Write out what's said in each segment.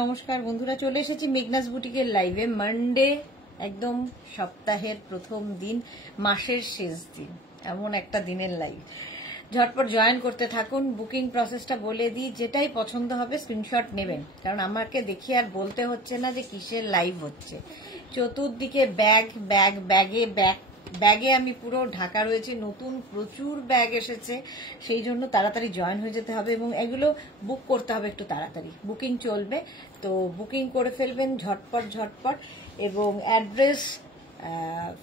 নমস্কার বন্ধুরা, চলে এসেছি মেঘনাস বুটিকের লাইভে। মানডে, একদম সপ্তাহের প্রথম দিন, মাসের শেষ দিন, এমন একটা দিনের লাইভ। ঝটপট জয়েন করতে থাকুন। বুকিং প্রসেসটা বলে দিই, যেটাই পছন্দ হবে স্ক্রিনশট নেবেন, কারণ আমাকে দেখিয়ে আর বলতে হচ্ছে না যে কিসের লাইভ হচ্ছে। চতুর্দিকে ব্যাগ ব্যাগ ব্যাগে ব্যাগ ব্যাগে আমি পুরো ঢাকা রয়েছে। নতুন প্রচুর ব্যাগ এসেছে, সেই জন্য তাড়াতাড়ি জয়েন হয়ে যেতে হবে এবং এগুলো বুক করতে হবে একটু তাড়াতাড়ি। বুকিং চলবে, তো বুকিং করে ফেলবেন ঝটপট ঝটপট। এবং address,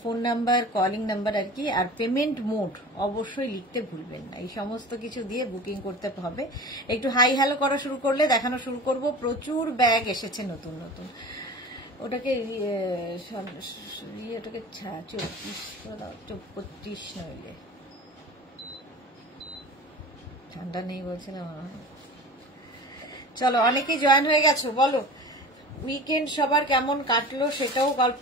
phone number, calling number আর কি, আর পেমেন্ট মোড অবশ্যই লিখতে ভুলবেন না। এই সমস্ত কিছু দিয়ে বুকিং করতে হবে। একটু হাই হ্যালো করা শুরু করলে দেখানো শুরু করব। প্রচুর ব্যাগ এসেছে নতুন নতুন। ওটাকে ওটাকে 24 নইলে ঠান্ডা নেই বলছিলাম। চলো, অনেকেই জয়েন হয়ে গেছো, বলো উইকেন্ড সবার কেমন কাটলো সেটাও গল্প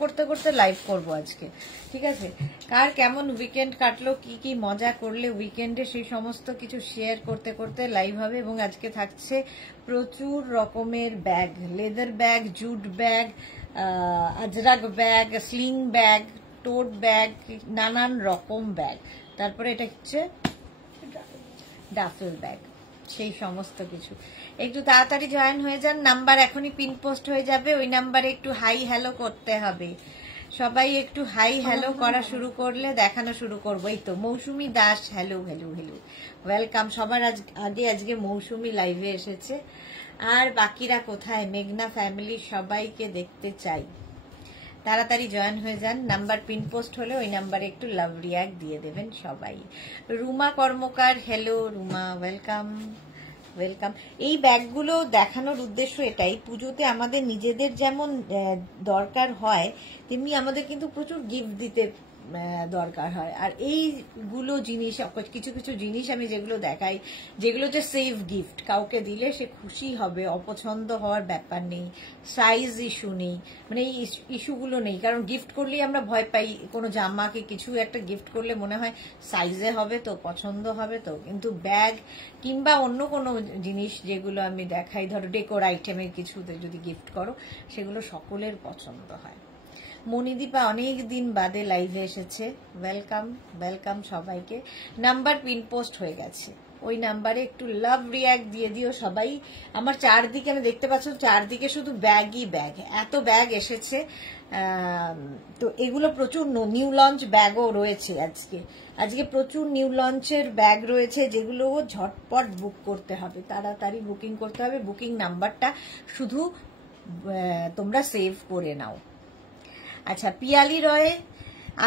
করতে করতে লাইভ করবো আজকে, ঠিক আছে? কার কেমন উইকেন্ড কাটলো, কি কি মজা করলে উইকেন্ডে, সেই সমস্ত কিছু শেয়ার করতে করতে লাইভ হবে। এবং আজকে থাকছে প্রচুর রকমের bag, leather bag, jute bag, Ajrak bag, sling bag, টোট ব্যাগ, নানান রকম ব্যাগ। তারপরে এটা হচ্ছে ডাফেল ব্যাগ, সেই সমস্ত কিছু। একটু তাড়াতাড়ি জয়েন হয়ে যান, নাম্বার এখনই পিন পোস্ট হয়ে যাবে, ওই নাম্বারে একটু হাই হ্যালো করতে হবে। সবাই একটু হাই হ্যালো করা শুরু করলে দেখানো শুরু করবো। এই তো Mousumi Das, hello hello hello, welcome. সবার আগে আজকে মৌসুমী লাইভে এসেছে। আর বাকিরা কোথায়? মেঘনা ফ্যামিলি সবাইকে দেখতে চাই, তাড়াতাড়ি জয়েন হয়ে যান। নাম্বার পিন পোস্ট হলে ওই নাম্বারে একটু লাভ রিয়াক্ট দিয়ে দেবেন সবাই। রুমা কর্মকার, হ্যালো রুমা, ওয়েলকাম ওয়েলকাম। এই ব্যাগগুলো দেখানোর উদ্দেশ্য এটাই, পুজোতে আমাদের নিজেদের যেমন দরকার হয়, তেমনি আমাদের কিন্তু প্রচুর গিফট দিতে দরকার হয়। আর এইগুলো জিনিস, কিছু কিছু জিনিস আমি যেগুলো দেখাই, যেগুলো যে সেফ গিফট, কাউকে দিলে সে খুশি হবে, অপছন্দ হওয়ার ব্যাপার নেই, সাইজ ইস্যু নেই, মানে এই ইস্যুগুলো নেই। কারণ গিফট করলেই আমরা ভয় পাই, কোনো জামাকে কিছু একটা গিফট করলে মনে হয় সাইজে হবে তো, পছন্দ হবে তো। কিন্তু ব্যাগ কিংবা অন্য কোনো জিনিস যেগুলো আমি দেখাই, ধরো ডেকোর আইটেমের কিছুতে যদি গিফট করো, সেগুলো সকলের পছন্দ হয়। মনিদীপা অনেক দিন বাদে লাইভে এসেছে, ওয়েলকাম ওয়েলকাম সবাইকে। নাম্বার পিন পোস্ট হয়ে গেছে, ওই নাম্বারে একটু লাভ রিয়াক্ট দিয়ে দিও সবাই। আমার চারদিকে, আমি দেখতে পাচ্ছ চারদিকে শুধু ব্যাগই ব্যাগ, এত ব্যাগ এসেছে। তো এগুলো প্রচুর নিউ লঞ্চ ব্যাগও রয়েছে আজকে প্রচুর নিউ লঞ্চের ব্যাগ রয়েছে, যেগুলো ঝটপট বুক করতে হবে, তাড়াতাড়ি বুকিং করতে হবে। বুকিং নাম্বারটা শুধু তোমরা সেভ করে নাও। আচ্ছা, পিয়ালি রয়,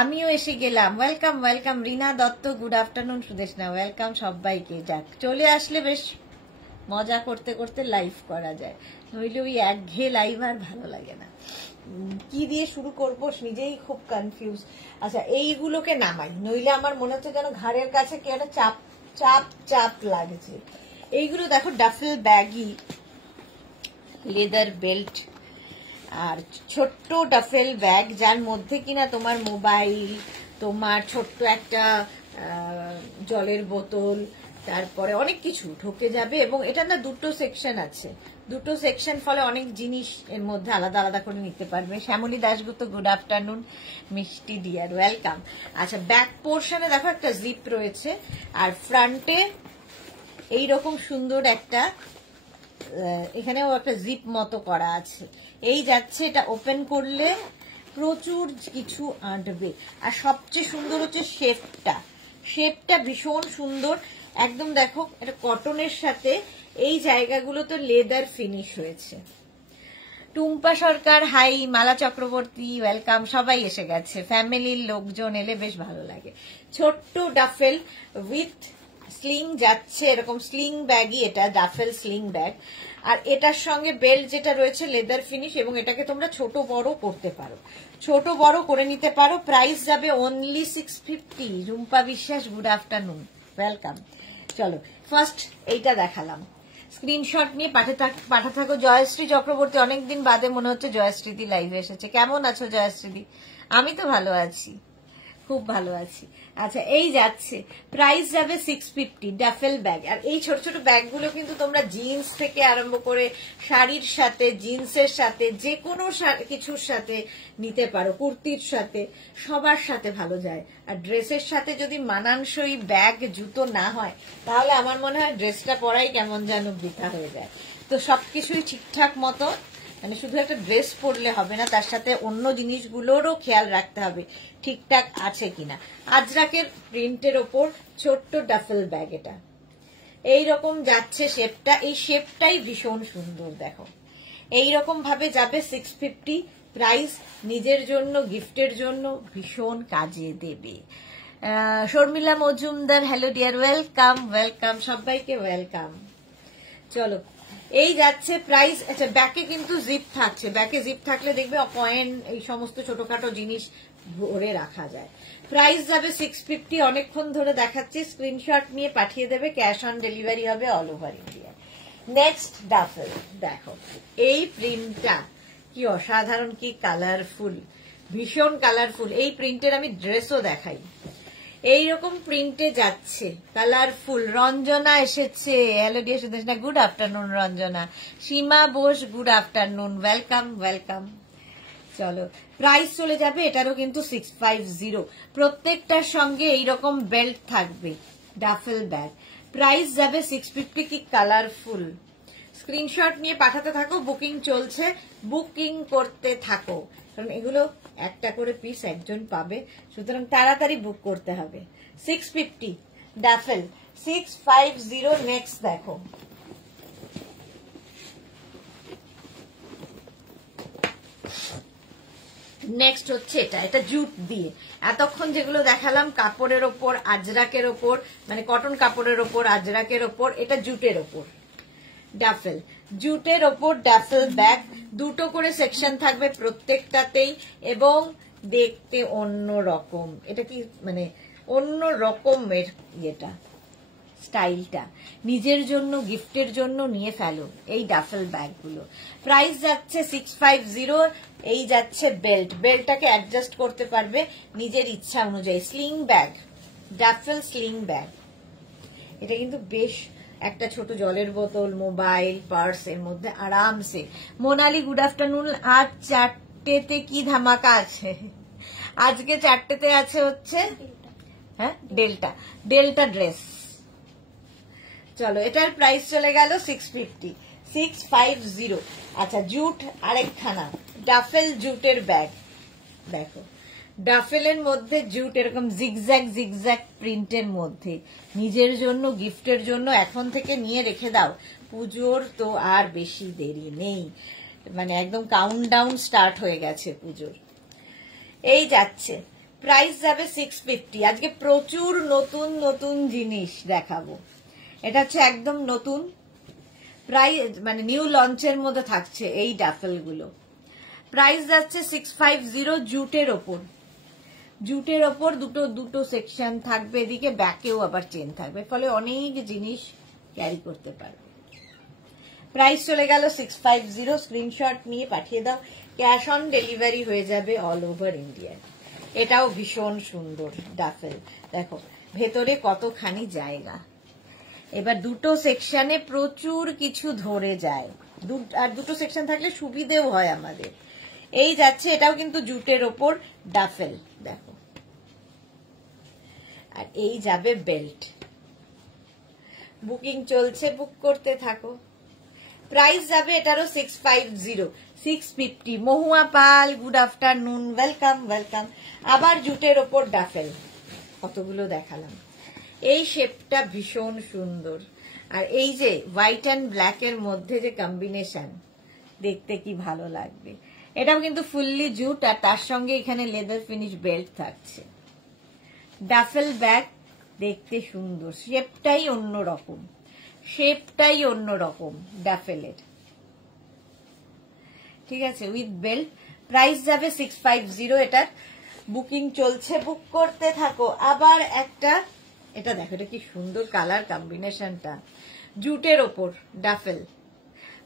আমিও এসে গেলাম, welcome welcome. Rina Dutta, good afternoon. Sudeshna, welcome সবাইকে। যাক, চলে আসলে বেশ মজা করতে করতে লাইভ করা যায়, নইলে ওই একঘেয়ে লাইভ আর ভালো লাগে না। কি দিয়ে শুরু করবো নিজেই খুব কনফিউজ। আচ্ছা, এইগুলোকে নামাই, নইলে আমার মনে হচ্ছে যেন ঘাড়ের কাছে কি একটা চাপ চাপ চাপ লাগছে। এইগুলো দেখো, ডাফেল ব্যাগই, লেদার বেল্ট আর ছোট্ট ডাফেল ব্যাগ, যার মধ্যে কিনা তোমার মোবাইল, তোমার ছোট্ট একটা জলের বোতল, তারপরে অনেক কিছু ঢোকে যাবে। এবং এটা না দুটো সেকশন আছে, দুটো সেকশন, ফলে অনেক জিনিস এর মধ্যে আলাদা আলাদা করে নিতে পারবে। Shyamali Dasgupta, good afternoon. মিষ্টি ডিয়ার, ওয়েলকাম। আচ্ছা, ব্যাক পোর্শনে দেখো একটা জিপ রয়েছে, আর ফ্রন্টে এইরকম সুন্দর একটা, এখানেও একটা জিপ মতো করা আছে। এই যাচ্ছে, এটা ওপেন করলে প্রচুর কিছু আঁটবে। আর সবচেয়ে সুন্দর হচ্ছে শেপটা ভীষণ সুন্দর একদম। দেখো, এটা কটনের সাথে এই জায়গাগুলো তো লেদার ফিনিশ হয়েছে। টুম্পা সরকার, হাই। মালা চক্রবর্তী, ওয়েলকাম। সবাই এসে গেছে, ফ্যামিলির লোকজন এলে বেশ ভালো লাগে। ছোট্ট ডাফেল উইথ স্লিং যাচ্ছে, এরকম স্লিং ব্যাগই এটা, ডাফেল স্লিং ব্যাগ। আর এটার সঙ্গে বেল্ট যেটা রয়েছে লেদার ফিনিশ, এবং এটাকে তোমরা ছোট বড় করতে পারো, ছোট বড় করে নিতে পারো। প্রাইস যাবে অনলি 650। রুম্পা বিশ্বাস, গুড আফটারনুন, ওয়েলকাম। চলো, ফার্স্ট এইটা দেখালাম, স্ক্রিনশট নিয়ে পাঠা থাকো। জয়শ্রী চক্রবর্তী, অনেকদিন বাদে মনে হচ্ছে জয়শ্রীদি লাইভে এসেছে। কেমন আছো জয়শ্রীদি? আমি তো ভালো আছি, খুব ভালো আছি। আচ্ছা, এই যাচ্ছে, প্রাইস যাবে 650, ডাফেল ব্যাগ। আর এই ছোট ছোট ব্যাগগুলো কিন্তু তোমরা জিন্স থেকে আরম্ভ করে শাড়ির সাথে, জিন্সের সাথে, যে কোনো কিছুর সাথে নিতে পারো, কুর্তির সাথে, সবার সাথে ভালো যায়। আর ড্রেসের সাথে যদি মানানসই ব্যাগ জুতো না হয়, তাহলে আমার মনে হয় ড্রেসটা পরাই কেমন যেন বৃথা হয়ে যায়। তো সবকিছুই ঠিকঠাক মতো, মানে শুধু একটা ড্রেস পরলে হবে না, তার সাথে অন্য জিনিসগুলোরও খেয়াল রাখতে হবে ঠিকঠাক আছে কিনা। আজরাকের প্রিন্টের ওপর ছোট্ট ডাফেল ব্যাগ, এটা এইরকম যাচ্ছে শেপটা। এই শেপটাই ভীষণ সুন্দর, দেখো এইরকম ভাবে যাবে 650। প্রাইস নিজের জন্য, গিফটের জন্য ভীষণ কাজে দেবে। Sharmila Majumdar, hello dear, welcome welcome, সবাইকে ওয়েলকাম। চলো, এই যাচ্ছে প্রাইস। আচ্ছা, ব্যাকে কিন্তু জিপ থাকছে, ব্যাকে জিপ থাকলে দেখবে কয়েন, এই সমস্ত ছোটখাটো জিনিস ভরে রাখা যায়। প্রাইস যাবে 650। অনেকক্ষণ ধরে দেখাচ্ছি, স্ক্রিনশট নিয়ে পাঠিয়ে দেবে, ক্যাশ অন ডেলিভারি হবে all over India. Next duffel, দেখো এই প্রিন্টটা কি অসাধারণ, কি কালারফুল, ভীষণ কালারফুল। এই প্রিন্টের আমি ড্রেসও দেখাই, এইরকম প্রিন্টে যাচ্ছে, কালারফুল। রঞ্জনা এসেছে, hello dear Sudeshna, good afternoon Ranjana. Seema Bose, good afternoon, welcome welcome. চলো, প্রাইস চলে যাবে এটারও কিন্তু 650। প্রত্যেকটার সঙ্গে এইরকম বেল্ট থাকবে, ডাফেল ব্যাগ। প্রাইস যাবে 650। কি কালারফুল, স্ক্রিনশট নিয়ে পাঠাতে থাকো, বুকিং চলছে, বুকিং করতে থাকো, কারণ এগুলো একটা করে পিস একজন পাবে, সুতরাং তাড়াতাড়ি বুক করতে হবে। 650 ডাফেল, 650। নেক্সট দেখো, নেক্সট হচ্ছে এটা জুট দিয়ে। এতক্ষণ যেগুলো দেখালাম কাপড়ের ওপর, আজরাকের ওপর, মানে কটন কাপড়ের ওপর, আজরাকের ওপর, এটা জুটের ওপর ডাফেল, জুটের ওপর ডাফেল ব্যাগ। দুটো করে সেকশন থাকবে প্রত্যেকটাতেই, এবং দেখতে অন্য রকম। এটা কি মানে অন্য রকমের ইয়েটা, স্টাইলটা নিজের জন্য, গিফটের জন্য নিয়ে ফেলো এই ডাফেল ব্যাগগুলো। প্রাইস যাচ্ছে 650। এই যাচ্ছে বেল্ট, বেল্টটাকে অ্যাডজাস্ট করতে পারবে নিজের ইচ্ছা অনুযায়ী। Sling bag, duffel sling bag, এটা কিন্তু বেশ একটা ছোট জলের বোতল, মোবাইল, পার্স এর মধ্যে আরামসে। Monali, good afternoon. আজ 4টেতে কি ধামাকা আছে? আজকে 4টেতে আছে হচ্ছে হ্যাঁ ডেল্টা ড্রেস। চলো, এটার প্রাইস চলে গেল 650। আচ্ছা, জুট আরেকখানা, ডাফেল জুটের ব্যাগ। দেখো ডাফেলের মধ্যে জুট, এরকম জিগজ্যাগ জিগজ্যাগ প্রিন্টের মধ্যে, নিজের জন্য, গিফটের জন্য এখন থেকে নিয়ে রেখে দাও। পুজোর তো আর বেশি দেরি নেই, মানে একদম কাউন্টডাউন স্টার্ট হয়ে গেছে পুজোর। এই যাচ্ছে, প্রাইস যাবে 650। আজকে প্রচুর নতুন নতুন জিনিস দেখাবো। এটা হচ্ছে একদম নতুন, প্রাইস মানে নিউ লঞ্চের মধ্যে থাকছে এই ডাফেল গুলো। প্রাইস যাচ্ছে 650। জুটের ওপর, জুটের ওপর দুটো সেকশন থাকবে, এদিকে ব্যাকেও আবার চেন থাকবে, ফলে অনেক জিনিস ক্যারি করতে পারবে। প্রাইস চলে গেল 650। স্ক্রিনশট নিয়ে পাঠিয়ে দাও, ক্যাশ অন ডেলিভারি হয়ে যাবে অল ওভার ইন্ডিয়া। এটাও ভীষণ সুন্দর ডাফেল, দেখো ভেতরে কতখানি জায়গা। এবার দুটো সেকশনে প্রচুর কিছু ধরে যায়, আর দুটো সেকশন থাকলে সুবিধেও হয় আমাদের। এই যাচ্ছে, এটাও কিন্তু জুটের ওপর ডাফেল, দেখো। আর এই যাবে বেল্ট, বুকিং চলছে, বুক করতে থাকো। প্রাইস যাবে এটারও 650। মহুয়া পাল, গুড আফটারনুন, ওয়েলকাম ওয়েলকাম। আবার জুটের ওপর ডাফেল, কতগুলো দেখালাম। এই শেপটা ভীষণ সুন্দর, আর এই যে হোয়াইট অ্যান্ড ব্ল্যাক এর মধ্যে যে কম্বিনেশন, দেখতে কি ভালো লাগবে। এটাও কিন্তু ফুললি জুট, আর তার সঙ্গে এখানে লেদার ফিনিশ বেল্ট থাকছে। ডাফেল ব্যাগ দেখতে সুন্দর, শেপটাই অন্যরকম, শেপটাই অন্যরকম ডাফেলের। ঠিক আছে, উইথ বেল্ট। প্রাইস যাবে 650। এটার বুকিং চলছে, বুক করতে থাকো। আবার একটা, এটা দেখো, এটা কি সুন্দর কালার কম্বিনেশনটা, জুটের ওপর ডাফেল।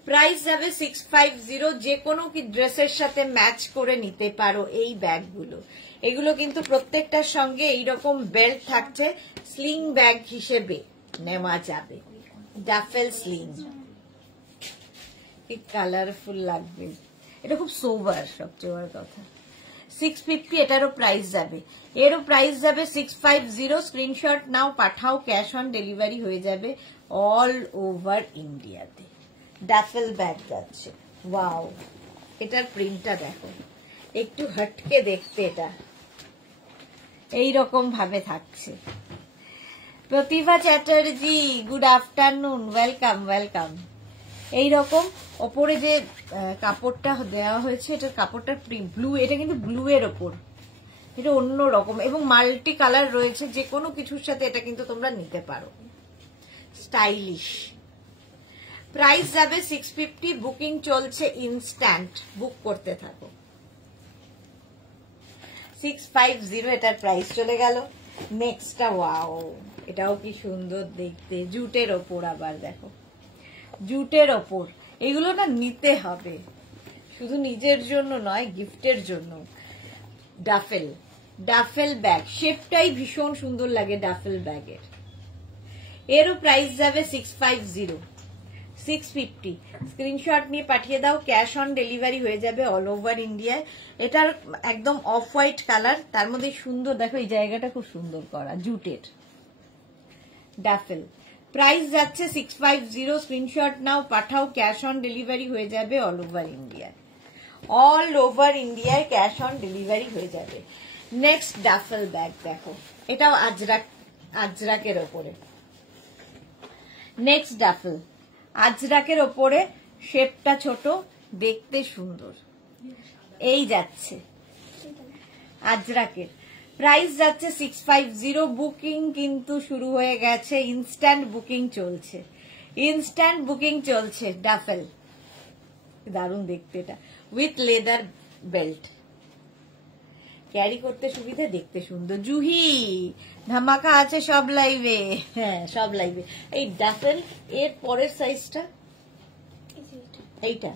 প্রাইস যাবে 650। যে কোনো কি ড্রেসের সাথে ম্যাচ করে নিতে পারো এই ব্যাগগুলো। এগুলো কিন্তু প্রত্যেকটার সঙ্গে এইরকম বেল্ট থাকছে, স্লিং ব্যাগ হিসেবে নেওয়া যাবে। ডাফেল স্লিং, কি কালারফুল লাগবে, এটা খুব সোবার সবচেয়ে বড় কথা। 650 এটারও প্রাইস যাবে, এরও প্রাইস যাবে 650। স্ক্রিনশট নাও, পাঠাও, ক্যাশ অন ডেলিভারি হয়ে যাবে অল ওভার ইন্ডিয়াতে। ডাফেল ব্যাগ যাচ্ছে, ওয়াও, এটার প্রিন্টটা দেখো, একটু হটকে দেখতে, এটা এইরকম ভাবে থাকছে। Pratibha Chatterjee, good afternoon, welcome welcome. এইরকম ওপরে যে কাপড়টা দেওয়া হয়েছে, এটার কাপড়টা ব্লু, এটা কিন্তু ব্লু এর ওপর, এটা অন্য রকম এবং মাল্টি কালার রয়েছে। যে কোনো কিছুর সাথে এটা কিন্তু তোমরা নিতে পারো, স্টাইলিশ। প্রাইস যাবে 650, বুকিং চলছে ইনস্ট্যান্ট, বুক করতে থাকো। 650 এটার প্রাইস চলে গেল। নেক্সটটা, ওয়াও, এটাও কি সুন্দর দেখতে, জুটের ওপর, আবার দেখো জুটের ওপর। এগুলো না নিতে হবে, শুধু নিজের জন্য নয়, গিফটের জন্য। ডাফেল, ডাফেল ব্যাগ, শেপটাই ভীষণ সুন্দর লাগে ডাফেল ব্যাগের। এরও প্রাইস যাবে 650, 650। স্ক্রিনশট নিয়ে পাঠিয়ে দাও, ক্যাশ অন ডেলিভারি হয়ে যাবে অল ওভার ইন্ডিয়ায়। এটার একদম অফ হোয়াইট কালার, তার মধ্যে সুন্দর দেখো, এই জায়গাটা খুব সুন্দর করা, জুটের ডাফেল। প্রাইস যাচ্ছে 650। স্ক্রিনশট নাও, পাঠাও, ক্যাশ অন ডেলিভারি হয়ে যাবে অল ওভার ইন্ডিয়ায়। অল ওভার ইন্ডিয়ায় ক্যাশ অন ডেলিভারি হয়ে যাবে। নেক্সট ডাফেল ব্যাগ দেখো, এটাও আজরাকের ওপরে। নেক্সট ডাফেল, আজরাকের ওপরে, শেপটা ছোট, দেখতে সুন্দর। এই যাচ্ছে আজরাকের, প্রাইস যাচ্ছে 650। বুকিং কিন্তু শুরু হয়ে গেছে, ইনস্ট্যান্ট বুকিং চলছে, ইনস্ট্যান্ট বুকিং চলছে। ডাফেল, দারুণ দেখতে এটা, উইথ লেদার বেল্ট, ক্যারি করতে সুবিধা, দেখতে সুন্দর। জুহি, ধামাকা আছে সব লাইভে, হ্যাঁ সব লাইভে। এই ডাফেল এর পরের সাইজটা এইটা,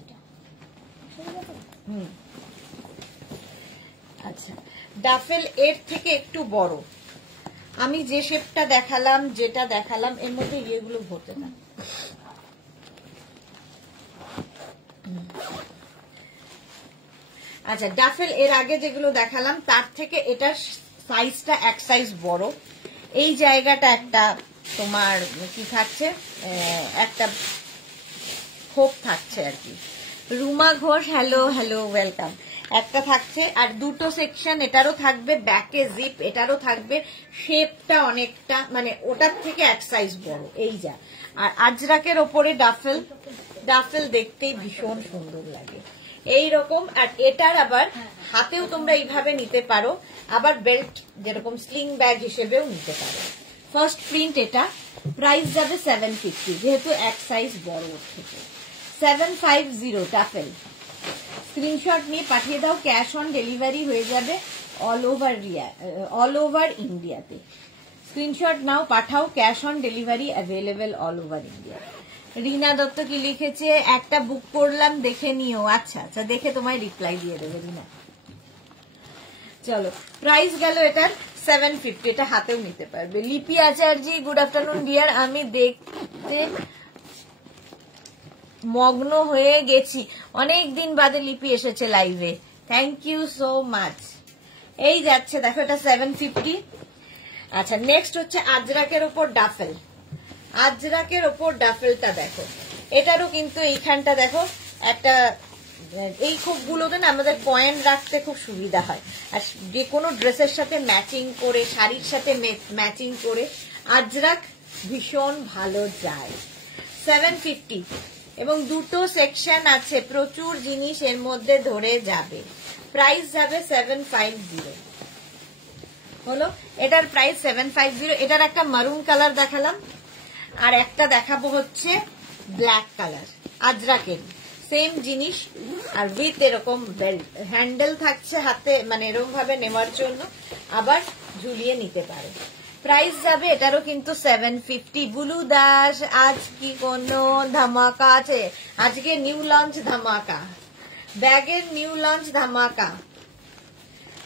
আচ্ছা, ডাফেল এর থেকে একটু বড়। আমি যে শেপটা দেখালাম, যেটা দেখালাম, এর মধ্যে ইয়েগুলো ভরতে না। আচ্ছা, ডাফেল এর আগে যেগুলো দেখালাম তার থেকে এটার সাইজটা এক সাইজ বড়। এই জায়গাটা একটা তোমার কি থাকছে, একটা খোপ থাকছে আর কি। Ruma Ghosh, hello hello, welcome. একটা থাকছে, আর দুটো সেকশন এটারও থাকবে, ব্যাকে জিপ এটারও থাকবে। শেপটা অনেকটা মানে ওটার থেকে এক সাইজ বড়, এই যা। আর আজরাকের ওপরে ডাফেল, ডাফেল দেখতেই ভীষণ সুন্দর লাগে এইরকম। আর এটার আবার হাতেও তোমরা এইভাবে নিতে পারো, আবার বেল্ট যেরকম স্লিং ব্যাগ হিসেবেও নিতে পারো। ফার্স্ট প্রিন্ট এটা, প্রাইস যাবে 750, যেহেতু এক সাইজ বড় ওর থেকে। 750 ডাফেল। স্ক্রিনশট নিয়ে পাঠিয়ে দাও, ক্যাশ অন ডেলিভারি হয়ে যাবে অল ওভার ইন্ডিয়াতে। স্ক্রিনশট নাও, পাঠাও, cash on delivery available all over India. Rina Dutta কি লিখেছে, একটা বুক করলাম, দেখে নিও। আচ্ছা আচ্ছা, দেখে তোমায় রিপ্লাই দিয়ে দেবো রিনা। চলো, প্রাইস গেল এটার 750, এটা হাতেও নিতে পারবে। লিপি আচার্যি, গুড আফটারনুন ডিয়ার। আমি দেখতে মগ্ন হয়ে গেছি, অনেক দিন বাদে লিপি এসেছে লাইভে, থ্যাংক ইউ সো মাচ। এই যাচ্ছে দেখো, এটা 750। আচ্ছা, নেক্সট হচ্ছে আজরাকের ওপর ডাফেল। আজরাকের ওপর ডাফেলটা দেখো, এটারও কিন্তু এইখানটা দেখো একটা, এই খোপগুলোতে না আমাদের কয়েন রাখতে খুব সুবিধা হয়, আর যে কোনো ড্রেসের সাথে ম্যাচিং করে, শাড়ির সাথে ম্যাচিং করে আজরাক ভীষণ ভালো যায়। 750 এবং দুটো সেকশন আছে, প্রচুর জিনিস এর মধ্যে ধরে যাবে। প্রাইস যাবে 750 হলো, এটার প্রাইস 750। এটার একটা মারুন কালার দেখালাম, আর একটা দেখাবো হচ্ছে ব্ল্যাক কালার, আজরাকের সেম জিনিস, আর উইথ এরকম বেল্ট, হ্যান্ডেল থাকছে হাতে, মানে এরকম ভাবে নেওয়ার জন্য, আবার ঝুলিয়ে নিতে পারো। প্রাইস যাবে এটারও কিন্তু 750। বুলু দাস, আজ কি কোনো ধামাকা আছে? আজকে নিউ লঞ্চ ধামাকা, ব্যাগের নিউ লঞ্চ ধামাকা।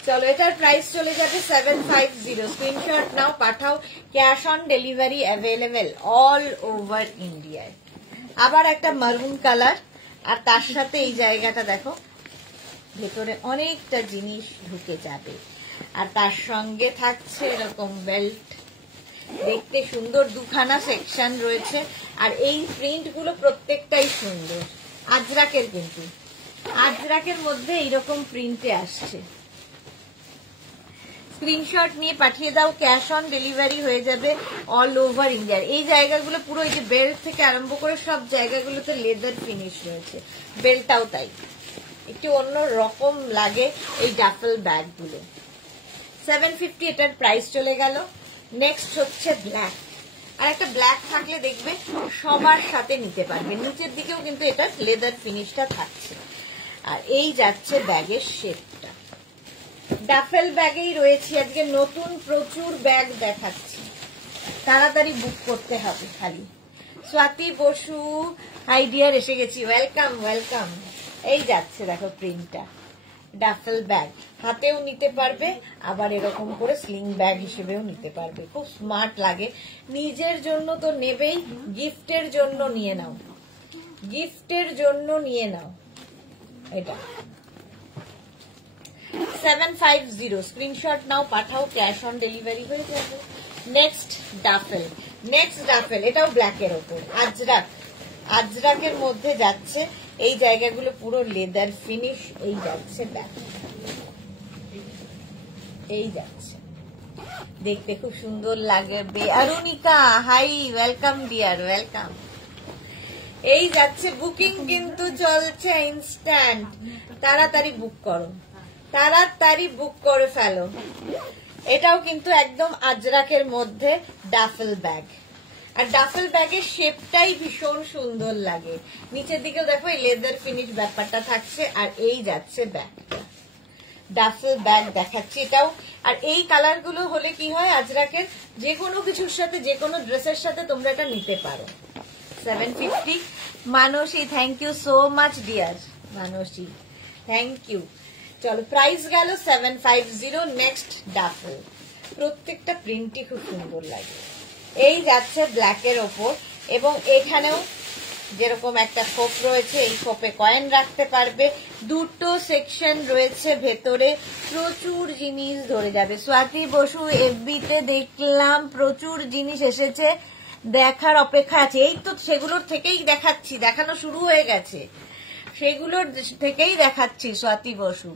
চলো, এটার প্রাইস চলে যাবে 750। স্ক্রিনশট নাও, পাঠাও। Cash on delivery available all over ইন্ডিয়ায়। আবার একটা মারুন কালার, আর তার সাথে এই জায়গাটা দেখো, ভেতরে অনেকটা জিনিস ঢুকে যাবে, আর তার সঙ্গে থাকছে এরকম বেল্ট। দেখতে সুন্দর, দুখানা সেকশন রয়েছে, আর এই প্রিন্ট গুলো প্রত্যেকটাই সুন্দর। আজরাকের, কিন্তু আজরাকের মধ্যে এইরকম প্রিন্টে আসছে। স্ক্রিনশট নিয়ে পাঠিয়ে দাও, ক্যাশ অন ডেলিভারি হয়ে যাবে অল ওভার ইন্ডিয়ার। এই জায়গাগুলো পুরো, এই যে বেল্ট থেকে আরম্ভ করে সব জায়গাগুলোতে লেদার ফিনিশ রয়েছে, বেল্টটাও তাই। একটু অন্য রকম লাগে এই ডাফেল ব্যাগ গুলো। 750 এটার প্রাইস চলে গেল। নেক্সট হচ্ছে ব্ল্যাক। আর একটা ব্ল্যাক থাকলে দেখবে সবার সাথে নিতে পারবে। নিচের দিকেও কিন্তু এটা লেদার ফিনিশটা থাকছে। আর এই যাচ্ছে ব্যাগের শেপটা। ডাফেল ব্যাগেই রয়েছে আজকে, নতুন প্রচুর ব্যাগ দেখাচ্ছি, তাড়াতাড়ি বুক করতে হবে খালি। স্বাতি বসু, আইডিয়ার এসে গেছি, ওয়েলকাম ওয়েলকাম। এই যাচ্ছে দেখো প্রিন্টটা, ডাফেল ব্যাগ, হাতেও নিতে পারবে, আবার এরকম করে স্লিং ব্যাগ হিসেবেও নিতে পারবে। খুব স্মার্ট লাগে। নিজের জন্য তো নেবেই, গিফটের জন্য নিয়ে নাও, গিফটের জন্য নিয়ে নাও। এটা 750। স্ক্রিনশট নাও, পাঠাও, ক্যাশ অন ডেলিভারি হয়ে যাবে। নেক্সট ডাফেল, নেক্সট ডাফেল, এটাও ব্ল্যাকের ওপর। আজরাক, আজরাকের মধ্যে যাচ্ছে এই জায়গাগুলো পুরো লেদার ফিনিশ। এই যাচ্ছে ব্যাগ, এই যাচ্ছে, দেখতে খুব সুন্দর লাগবে। Arunika, hi, welcome dear, welcome. এই যাচ্ছে, বুকিং কিন্তু চলছে ইনস্ট্যান্ট। তাড়াতাড়ি বুক করো, তাড়াতাড়ি বুক করে ফেলো। এটাও কিন্তু একদম আজরাকের মধ্যে ডাফেল ব্যাগ। আর ডাফেল ব্যাগের শেপটাই ভীষণ সুন্দর লাগে। নিচের দিকেও দেখো এই লেদার ফিনিশ ব্যাপারটা থাকছে। আর এই যাচ্ছে ব্যাগটা, ডাফেল ব্যাগ দেখাচ্ছি এটাও। আর এই কালার গুলো হলে কি হয়, আজরাকের যে কোনো কিছুর সাথে, যে কোনো ড্রেসের সাথে তোমরা এটা নিতে পারো। 750। Manasi, thank you so much dear Manasi, thank you. চলো, প্রাইস গেল 750। নেক্সট ডাফেল, প্রত্যেকটা প্রিন্টই খুব সুন্দর লাগে। এই যাচ্ছে ব্ল্যাকের ওপর, এবং এখানেও যেরকম একটা খোপ রয়েছে, এই খোপে কয়েন রাখতে পারবে। দুটো সেকশন রয়েছে ভেতরে, প্রচুর জিনিস ধরে যাবে। স্বাতি বসু, এফবিতে দেখলাম প্রচুর জিনিস এসেছে, দেখার অপেক্ষা আছে। এই তো সেগুলোর থেকেই দেখাচ্ছি, দেখানো শুরু হয়ে গেছে, সেগুলোর থেকেই দেখাচ্ছি। স্বাতি বসু,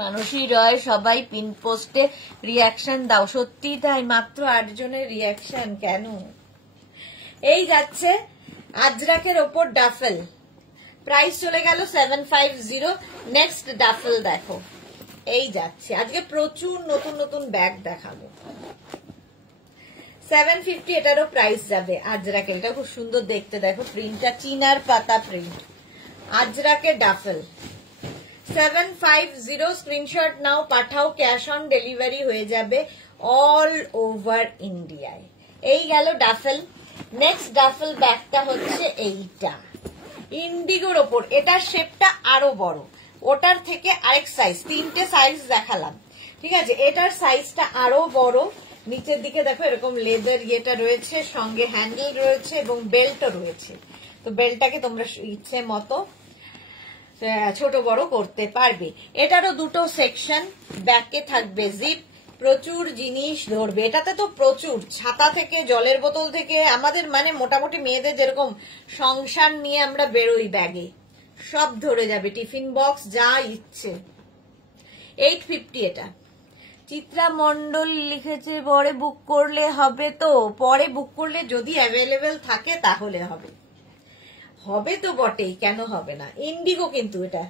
মানসী রয়, সবাই পিন পোস্টে রিয়াকশন দাও। সত্যি তাই, মাত্র 8 জনের রিয়াকশন, কেন? এই যাচ্ছে আজরাকের ওপর ডাফেল, প্রাইস চলে গেল 750। নেক্সট ডাফেল দেখো, এই যাচ্ছে। আজকে প্রচুর নতুন নতুন ব্যাগ দেখাবো। 750 এটারও প্রাইস যাবে আজরাকের। এটা খুব সুন্দর দেখতে, দেখো প্রিন্টটা, চিনার পাতা প্রিন্ট। আজরাকের ডাফেল 750। স্ক্রিনশট নাও, পাঠাও, ক্যাশ অন ডেলিভারি হয়ে যাবে অল ওভার ইন্ডিয়ায়। এই গেল ডাফেল। নেক্সট ডাফেল ব্যাগটা হচ্ছে এইটা, ইন্ডিগোর ওপর। এটার শেপটা আরো বড়, ওটার থেকে আরেক সাইজ, 3টে সাইজ দেখালাম, ঠিক আছে? এটার সাইজটা আরো বড়। নিচের দিকে দেখো এরকম লেদার ইয়েটা রয়েছে, সঙ্গে হ্যান্ডেল রয়েছে এবং বেল্টও রয়েছে। তো বেল্টটাকে তোমরা ইচ্ছে মতো ছোট বড় করতে পারবে। এটারও দুটো সেকশন, ব্যাকে থাকবে জিপ, প্রচুর জিনিস ধরবে। এটাতে তো প্রচুর, ছাতা থেকে, জলের বোতল থেকে, আমাদের মানে মোটামুটি মেয়েদের যেরকম সংসার নিয়ে আমরা বেরোই, ব্যাগে সব ধরে যাবে, টিফিন বক্স, যা ইচ্ছে। 850 এটা। চিত্রা মন্ডল লিখেছে, পরে বুক করলে হবে তো? পরে বুক করলে যদি অ্যাভেলেবেল থাকে তাহলে হবে, হবে তো বটেই, কেন হবে না? ইন্ডিগো কিন্তু এটা,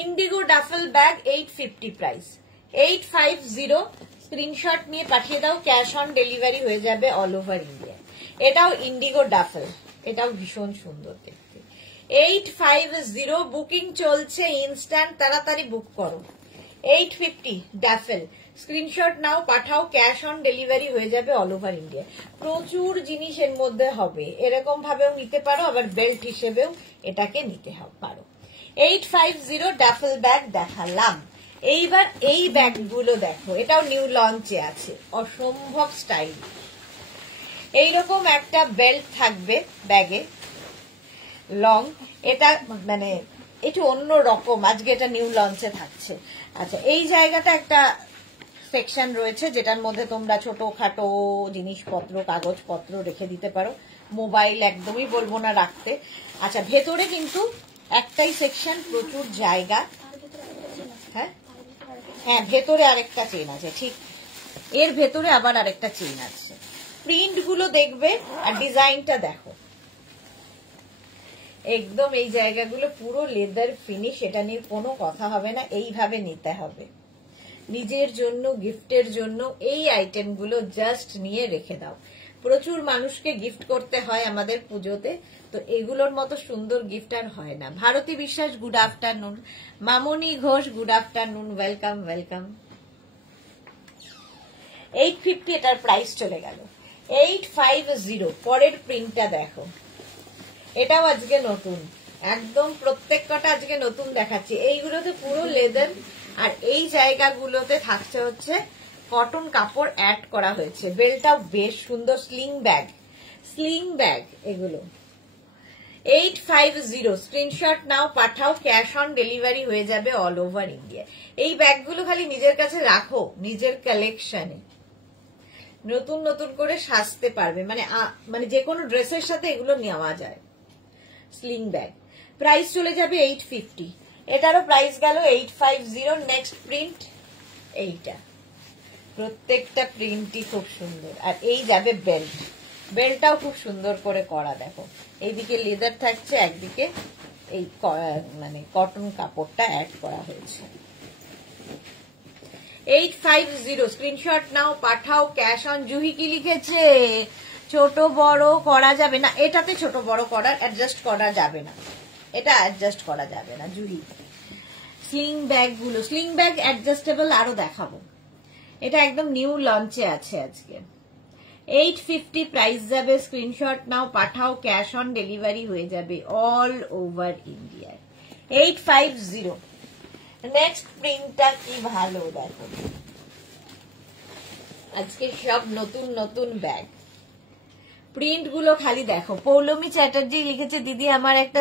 Indigo duffel bag 850 price. 850। Screenshot নিয়ে পাঠিয়ে দাও, ক্যাশ অন ডেলিভারি হয়ে যাবে অল ওভার ইন্ডিয়া। এটাও ইন্ডিগো ডাফেল, এটাও ভীষণ সুন্দর দেখতে। 850 বুকিং চলছে ইনস্ট্যান্ট, তাড়াতাড়ি বুক করো। 850 ডাফেল। স্ক্রিনশট নাও, পাঠাও, ক্যাশ অন ডেলিভারি হয়ে যাবে অল ওভার ইন্ডিয়া। প্রচুর জিনিস এর মধ্যে হবে, এরকম ভাবেও নিতে পারো, আবার বেল্ট হিসেবেও এটাকে নিতে পারো। 850 ডাফেল ব্যাগ দেখালাম। এইবার এই ব্যাগগুলো দেখো, এটাও নিউ লঞ্চে আছে, অসম্ভব স্টাইল। এইরকম একটা বেল্ট থাকবে ব্যাগে, লং, এটা মানে একটু অন্য রকম, আজকে এটা নিউ লঞ্চে থাকছে। আচ্ছা, এই জায়গাটা একটা সেকশন রয়েছে যেটার মধ্যে তোমরা ছোটখাটো জিনিসপত্র, কাগজপত্র রেখে দিতে পারো, মোবাইল একদমই বলবো না রাখতে। আচ্ছা, ভেতরে কিন্তু একটাই সেকশন, প্রচুর জায়গা। হ্যাঁ হ্যাঁ, ভেতরে আরেকটা চেন আছে, ঠিক এর ভেতরে আবার আরেকটা চেন আছে। প্রিন্ট গুলো দেখবে আর ডিজাইনটা দেখো, একদম এই জায়গাগুলো পুরো লেদার ফিনিশ, এটা নিয়ে কোনো কথা হবে না। এইভাবে নিতে হবে নিজের জন্য, গিফটের জন্য। এই আইটেমগুলো জাস্ট নিয়ে রেখে দাও। প্রচুর মানুষকে গিফট করতে হয় আমাদের পুজোতে, তো এগুলোর মতো সুন্দর গিফট আর হয় না। Bharati Biswas, good afternoon. Mamoni Ghosh, good afternoon, welcome welcome. 850 এটার প্রাইস চলে গেল। 850। পরের প্রিন্টটা দেখো, এটাও আজকে নতুন, একদম প্রত্যেক কটা আজকে নতুন দেখাচ্ছি। এইগুলোতে পুরো লেদার, আর এই জায়গাগুলোতে থাকছে হচ্ছে কটন কাপড় অ্যাড করা হয়েছে। বেলটাও বেশ সুন্দর, স্লিং ব্যাগ, স্লিং ব্যাগ এগুলো। 850 স্ক্রিনশট নাও, পাঠাও, ক্যাশ অন ডেলিভারি হয়ে যাবে অল ওভার ইন্ডিয়া। এই ব্যাগগুলো খালি নিজের কাছে রাখো, নিজের কালেকশনে নতুন নতুন করে সাজতে পারবে, মানে যে কোনো ড্রেসের সাথে এগুলো নেওয়া যায়। স্লিং ব্যাগ, প্রাইস চলে যাবে 850। এটারও প্রাইস গেল 850। নেক্সট প্রিন্ট এইটা, প্রত্যেকটা প্রিন্টই খুব সুন্দর। আর এই যাবে বেল্ট, বেল্টটাও খুব সুন্দর করে করা, দেখো এইদিকে লেদার থাকছে, একদিকে এই মানে কটন কাপড়টা অ্যাড করা হয়েছে। 850 স্ক্রিনশট নাও, পাঠাও, ক্যাশ অন। জুহি কি লিখেছে? ছোট বড় করা যাবে না, এটাতে ছোট বড় করার অ্যাডজাস্ট করা যাবে না, এটা অ্যাডজাস্ট করা যাবে না জুহি। স্লিং ব্যাগ গুলো, স্লিং ব্যাগ অ্যাডজাস্টেবল আরো দেখাবো, এটা একদম নিউ লঞ্চে আছে আজকে। 850 প্রাইস যাবে। স্ক্রিনশট নাও, পাঠাও, ক্যাশ অন ডেলিভারি হয়ে যাবে অল ওভার ইন্ডিয়া। 850। নেক্সট প্রিন্টটা কি ভালো দেখো, আজকে সব নতুন নতুন ব্যাগ। প্রিন্ট গুলো খালি দেখো। পৌলমী চ্যাটার্জি লিখেছে, দিদি আমার একটা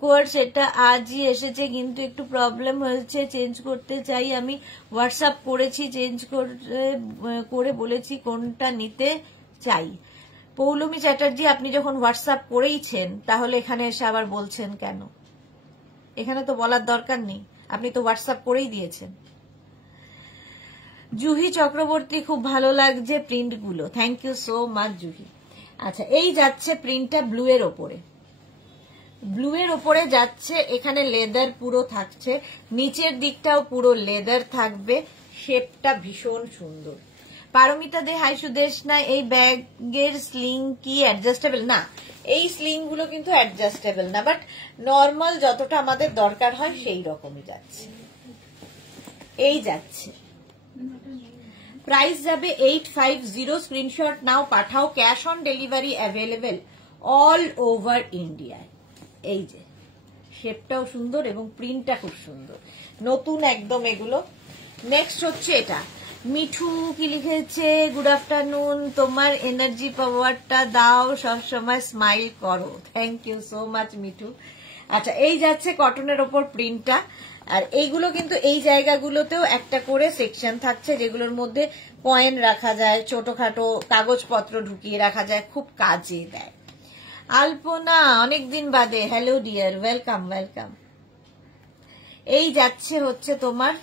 কোয়ার সেটটা আজই এসেছে, কিন্তু একটু প্রবলেম হয়েছে, চেঞ্জ করতে চাই। আমি হোয়াটসঅ্যাপ করেছি, চেঞ্জ করে বলেছি কোনটা নিতে চাই। পৌলমী চ্যাটার্জি, আপনি যখন হোয়াটসঅ্যাপ করেইছেন তাহলে এখানে এসে আবার বলছেন কেন? এখানে তো বলার দরকার নেই, আপনি তো হোয়াটসঅ্যাপ করেই দিয়েছেন। জুহি চক্রবর্তী, খুব ভালো লাগছে প্রিন্ট গুলো, thank you so much Juhi. আচ্ছা, এই যাচ্ছে প্রিন্টটা ব্লু এর ওপরে, ব্লু এর ওপরে যাচ্ছে, এখানে লেদার পুরো থাকছে, নিচের দিকটাও পুরো লেদার থাকবে, শেপটা ভীষণ সুন্দর। পারমিতা দে, হাই সুদেশ না, এই ব্যাগের স্লিং কি অ্যাডজাস্টেবল? না, এই স্লিং গুলো কিন্তু অ্যাডজাস্টেবল না, বাট নর্মাল যতটা আমাদের দরকার হয় সেই রকমই যাচ্ছে। এই যাচ্ছে, প্রাইস যাবে 850। স্ক্রিনশট নাও, পাঠাও, cash on delivery available all over India. এই যে শেপটাও সুন্দর এবং প্রিন্টটা খুব সুন্দর, নতুন একদম এগুলো। নেক্সট হচ্ছে এটা, মিঠু কি লিখেছে, গুড আফটারনুন, তোমার এনার্জি পাওয়ারটা দাও, সবসময় স্মাইল করো, thank you so much Mithu. আচ্ছা, এই যাচ্ছে কটনের ওপর প্রিন্টটা, আর এইগুলো কিন্তু এই জায়গাগুলোতেও একটা করে সেকশন থাকছে, যেগুলোর মধ্যে কয়েন রাখা যায়, ছোটখাটো কাগজপত্র ঢুকিয়ে রাখা যায়, খুব কাজে দেয়। আলপনা, অনেকদিন বাদে, হ্যালো ডিয়ার, ওয়েলকাম ওয়েলকাম। এই যাচ্ছে হচ্ছে তোমার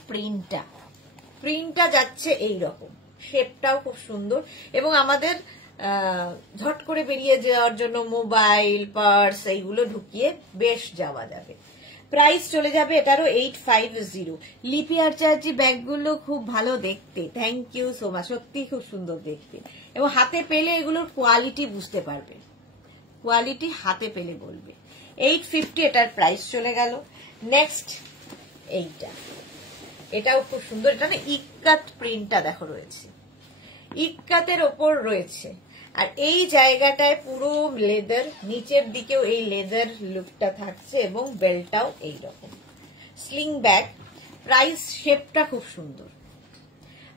প্রিন্টটা যাচ্ছে এই রকম, শেপটাও খুব সুন্দর, এবং আমাদের ঝট করে বেরিয়ে যাওয়ার জন্য মোবাইল, পার্স এইগুলো ঢুকিয়ে বেশ যাওয়া যাবে। প্রাইস চলে যাবে এটারও 850। লিপি আচার্যি, ব্যাগগুলো খুব ভালো দেখতে, থ্যাংক ইউ সো মাচ, সত্যি খুব সুন্দর দেখতে, এবং হাতে পেলে এগুলোর কোয়ালিটি বুঝতে পারবে, কোয়ালিটি হাতে পেলে বলবে। 850 এটার প্রাইস চলে গেল। নেক্সট এইটা, এটাও খুব সুন্দর। এটা না ইক্কাত প্রিন্টটা দেখো রয়েছে, ইক্কাতের ওপর রয়েছে। আর এই জায়গাটায় পুরো লেদার, নিচের দিকেও এই লেদার লুকটা থাকছে এবং বেল্টটাও এইরকম। স্লিং ব্যাগ, প্রাইস শেপটা খুব সুন্দর।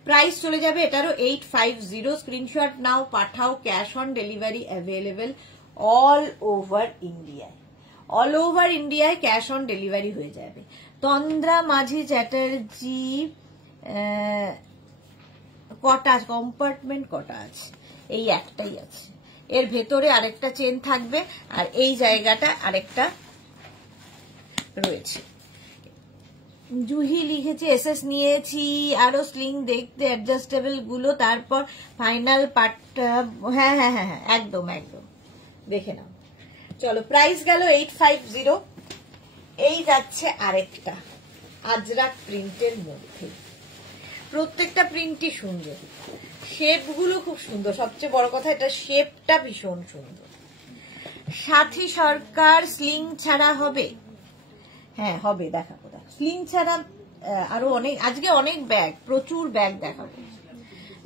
প্রাইস চলে যাবে এটারও 850। স্ক্রিনশট নাও, পাঠাও, cash on delivery available all over ইন্ডিয়ায়। অল ওভার ইন্ডিয়ায় ক্যাশ অন ডেলিভারি হয়ে যাবে। তন্দ্রা মাঝি চ্যাটার্জি কটা কম্পার্টমেন্ট কটা আছে? এই একটাই আছে। এর ভেতরে আরেকটা চেন থাকবে আর এই জায়গাটা আরেকটা রয়েছে। জুহি লিখেছে এসএস নিয়েছি, আরো স্লিং দেখতে অ্যাডজাস্টেবল গুলো, তারপর ফাইনাল পার্টটা। হ্যাঁ হ্যাঁ হ্যাঁ হ্যাঁ, একদম একদম দেখে নাও। চলো, প্রাইস গেল 850। এই যাচ্ছে আরেকটা আজরাক প্রিন্টের মধ্যে। প্রত্যেকটা প্রিন্টই সুন্দর, শেপগুলো খুব সুন্দর। সবচেয়ে বড় কথা এটা শেপটা ভীষণ সুন্দর। সাথী সরকার স্লিং ছাড়া হবে? হ্যাঁ হবে, দেখাবো। স্লিং ছাড়া আরো অনেক, আজকে অনেক ব্যাগ, প্রচুর ব্যাগ দেখাবো।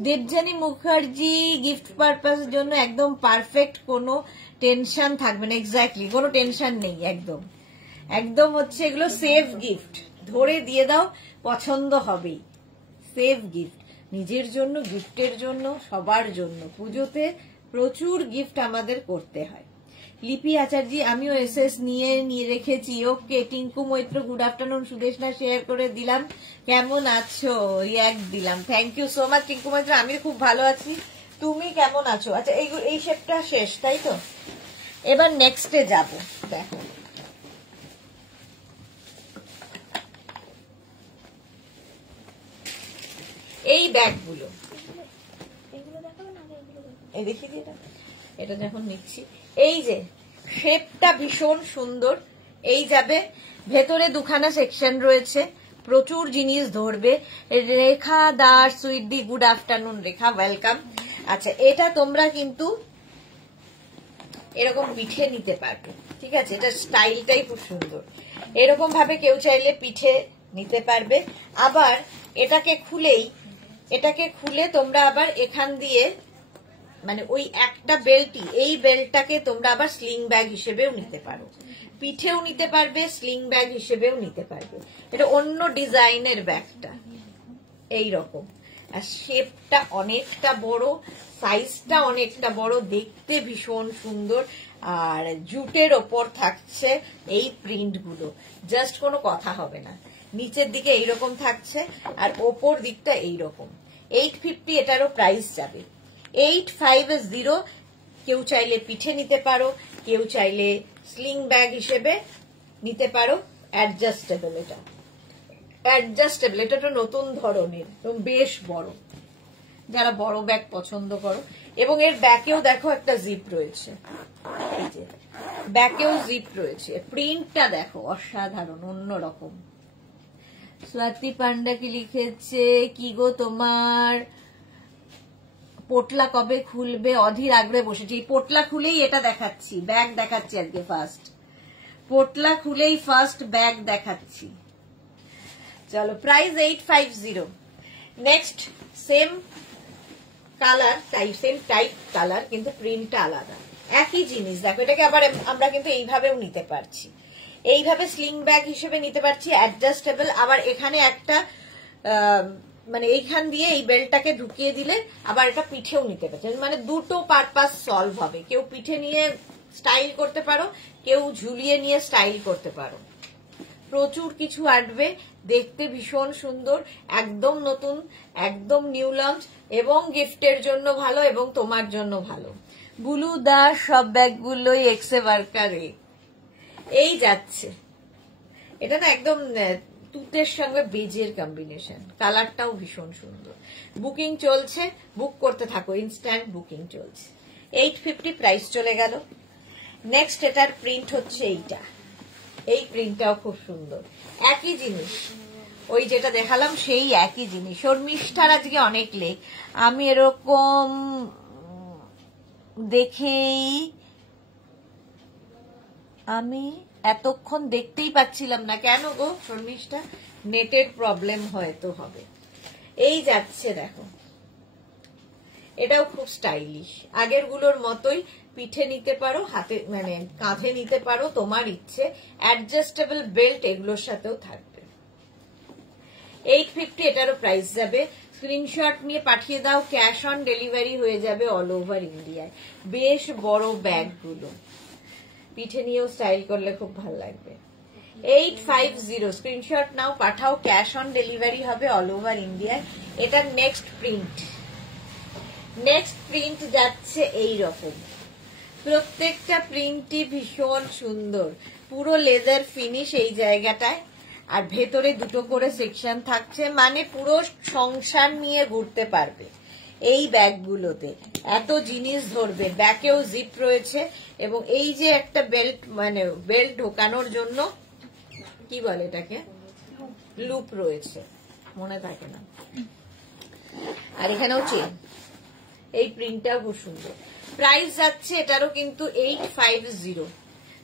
দেবযানী মুখার্জি গিফট পারপাস জন্য একদম পারফেক্ট, কোনো টেনশন থাকবে না। এক্স্যাক্টলি, কোনো টেনশন নেই, একদম একদম হচ্ছে এগুলো সেফ গিফট। ধরে দিয়ে দাও, পছন্দ হবেই। সেফ গিফট, নিজের জন্য, গিফটের জন্য, সবার জন্য। পুজোতে প্রচুর গিফট আমাদের করতে হয়। লিপি আচার্য, আমিও এসএস নিয়ে রেখেছি। Okay, Tinku Maitra good afternoon. Sudeshna share করে দিলাম। কেমন আছো? এক দিলাম। Thank you so much Tinku Maitra. আমি খুব ভালো আছি, তুমি কেমন আছো? আচ্ছা, এই শেপটা শেষ, তাই তো? এবার নেক্সটে যাব। দেখো, এই ব্যাগগুলো, এই দেখি এটা যখন নিচ্ছি, এই যে শেপটা ভীষণ সুন্দর। এই যাবে, ভেতরে দুখানা সেকশন রয়েছে, প্রচুর জিনিস ধরবে। রেখা দাস সুইটডি, গুড আফটারনুন রেখা, ওয়েলকাম। আচ্ছা, এটা তোমরা কিন্তু এরকম পিঠে নিতে পারবে, ঠিক আছে? এটা স্টাইলটাই খুব সুন্দর। এরকম ভাবে কেউ চাইলে পিঠে নিতে পারবে। আবার এটাকে খুলে তোমরা আবার এখান দিয়ে, মানে ওই একটা বেল্টই, এই বেল্টটাকে তোমরা আবার স্লিং ব্যাগ হিসেবেও নিতে পারো, পিঠেও নিতে পারবে, স্লিং ব্যাগ হিসেবেও নিতে পারবে। এটা অন্য ডিজাইনের ব্যাগটা, এই রকম। আর শেপটা অনেকটা বড়, সাইজটা অনেকটা বড়, দেখতে ভীষণ সুন্দর। আর জুটের ওপর থাকছে এই প্রিন্ট গুলো, জাস্ট কোনো কথা হবে না। নিচের দিকে এইরকম থাকছে আর ওপর দিকটা এইরকম। 850 এটারও প্রাইস যাবে 850। কেউ চাইলে পিঠে নিতে পারো, কেউ চাইলে স্লিং ব্যাগ হিসেবে নিতে পারো। অ্যাডজাস্টেবল, এটা অ্যাডজাস্টেবল, এটা তো নতুন ধরনের, বেশ বড়, যারা বড় ব্যাগ পছন্দ করো। এবং এর ব্যাকেও দেখো একটা জিপ রয়েছে, এই যে ব্যাকেও জিপ রয়েছে। প্রিন্টটা দেখো, অসাধারণ, অন্যরকম। স্বাতি পান্ডা কি লিখেছে, কি গো তোমার পোটলা কবে খুলবে? অধীর আগ্রহে বসেছি। এই পোটলা খুলেই এটা দেখাচ্ছি, ব্যাগ দেখাচ্ছি আজকে ফার্স্ট। পোটলা খুলেই ফার্স্ট ব্যাগ দেখাচ্ছি। চলো, price 850। Next same colour, same type colour, কিন্তু প্রিন্টটা আলাদা। একই জিনিস দেখো, এটাকে আবার আমরা কিন্তু এইভাবেও নিতে পারছি, এইভাবে স্লিং ব্যাগ হিসেবে নিতে পারছি, অ্যাডজাস্টেবল। আবার এখানে একটা মানে এইখান দিয়ে এই বেল্টটাকে ঢুকিয়ে দিলে আবার এটা পিঠেও নিতে পারছে, মানে দুটো পারপাস সলভ হবে। কেউ পিঠে নিয়ে স্টাইল করতে পারো, কেউ ঝুলিয়ে নিয়ে স্টাইল করতে পারো। প্রচুর কিছু আসবে, দেখতে ভীষণ সুন্দর, একদম নতুন, একদম নিউ লঞ্চ, এবং গিফটের জন্য ভালো এবং তোমার জন্য ভালো। বুলু দাস সব ব্যাগগুলোই এক্সে ওয়ার্কারে। এই যাচ্ছে, এটা না একদম তুতের সঙ্গে বেজের কম্বিনেশন, কালারটাও ভীষণ সুন্দর। বুকিং চলছে, বুক করতে থাকো, ইনস্ট্যান্ট বুকিং চলছে। 850 প্রাইস চলে গেল। নেক্সট এটার প্রিন্ট হচ্ছে এইটা, এই প্রিন্টটাও খুব সুন্দর। একই জিনিস, ওই যেটা দেখালাম সেই একই জিনিস। শর্মিষ্ঠার আজকে অনেক লেখ, আমি এরকম দেখেই আমি এতক্ষণ দেখতেই পাচ্ছিলাম না। কেন গো শর্মিষ্ঠা, নেটের প্রবলেম হয়তো হবে। এই যাচ্ছে দেখো, এটাও খুব স্টাইলিশ, আগের গুলোর মতোই। পিঠে নিতে পারো, হাতে মানে কাঁধে নিতে পারো, তোমার ইচ্ছে। অ্যাডজাস্টেবল বেল্ট এগুলোর সাথেও থাকবে। 850 এটারও প্রাইস যাবে। স্ক্রিনশট নিয়ে পাঠিয়ে দাও, ক্যাশ অন ডেলিভারি হয়ে যাবে অল ওভার ইন্ডিয়ায়। বেশ বড় ব্যাগ গুলো, পিঠে নিয়েও স্টাইল করলে খুব ভালো লাগবে। 850 স্ক্রিনশট নাও, পাঠাও, ক্যাশ অন ডেলিভারি হবে অল ওভার ইন্ডিয়ায়। এটা নেক্সট প্রিন্ট। নেক্সট প্রিন্ট যাচ্ছে এই রকম, প্রত্যেকটা প্রিন্টই ভীষণ সুন্দর, পুরো লেদার ফিনিশ এই জায়গাটায়, আর ভেতরে দুটো করে সেকশন থাকছে, মানে পুরো সংসার নিয়ে ঘুরতে পারবে এই ব্যাগগুলোতে। এত জিনিস ধরবে, ব্যাকেও জিপ রয়েছে, এবং এই যে একটা বেল্ট, মানে বেল্ট ঢোকানোর জন্য কি বলে এটাকে, লুপ রয়েছে, মনে থাকে না। আর এখানেও চেন। এই প্রিন্টটাও খুব সুন্দর। প্রাইস যাচ্ছে এটারও কিন্তু 850।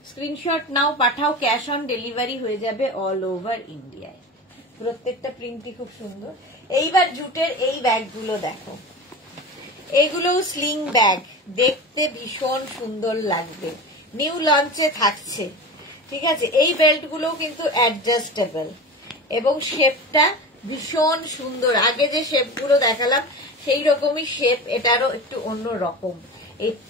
স্ক্রিনশট নাও, পাঠাও, ক্যাশ অন ডেলিভারি হয়ে যাবে অল ওভার ইন্ডিয়ায়। প্রত্যেকটা প্রিন্টই খুব সুন্দর। এইবার জুটের এই ব্যাগগুলো দেখো, এগুলো স্লিং ব্যাগ, দেখতে ভীষণ সুন্দর লাগবে, নিউ লঞ্চে থাকছে। ঠিক আছে, এই বেল্ট গুলো কিন্তু অ্যাডজাস্টেবল এবং শেপটা ভীষণ সুন্দর। আগে যে শেপ গুলো দেখালাম সেই রকমই শেপ, এটারও একটু অন্য রকম।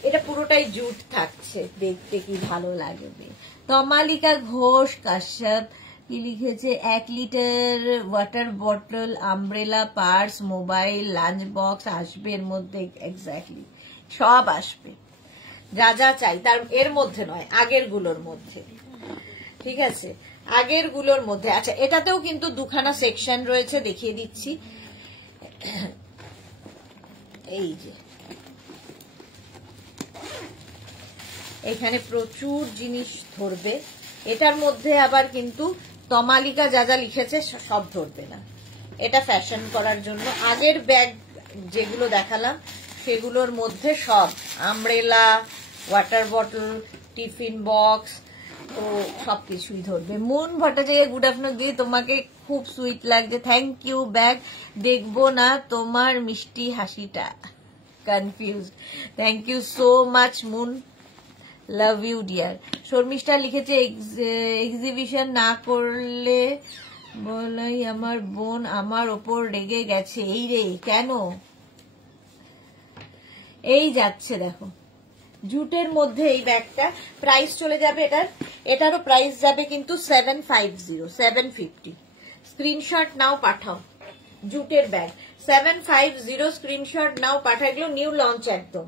এটা পুরোটাই জুট থাকছে, দেখতে কি ভালো লাগবে। তমালিকা ঘোষ কাশ্যপ কি লিখেছে, 1 litre water bottle, umbrella, purse, mobile, lunch box আসবে এর মধ্যে। এক্স্যাক্টলি সব আসবে, যা যা চাই তার এর মধ্যে নয়, আগের গুলোর মধ্যে। ঠিক আছে, আগের গুলোর মধ্যে। আচ্ছা, এটাতেও কিন্তু দুখানা সেকশন রয়েছে, দেখিয়ে দিচ্ছি। এই যে এখানে প্রচুর জিনিস ধরবে, এটার মধ্যে আবার কিন্তু তমালিকা যা যা লিখেছে সব ধরবে না, এটা ফ্যাশন করার জন্য। আগের ব্যাগ যেগুলো দেখালাম সেগুলোর মধ্যে সব, umbrella, water bottle, tiffin box, তো সবকিছুই ধরবে। মুন ভট্টাচার্য, গুড আফটারনুন দিয়ে, তোমাকে খুব সুইট লাগছে, থ্যাংক ইউ। ব্যাগ দেখবো না তোমার মিষ্টি হাসিটা, confused. Thank you so much Moon, love you dear. Sharmistha লিখেছে, এক্সিবিশন না করলে বলাই আমার বোন আমার ওপর রেগে গেছে। এই রে, কেন? এই যাচ্ছে দেখো, জুটের মধ্যে এই ব্যাগটা। প্রাইস চলে যাবে এটারও প্রাইস যাবে কিন্তু 750। স্ক্রিনশট নাও, পাঠাও। জুটের ব্যাগ 750, স্ক্রিনশট নাও, পাঠাও। এগুলো নিউ লঞ্চ একদম,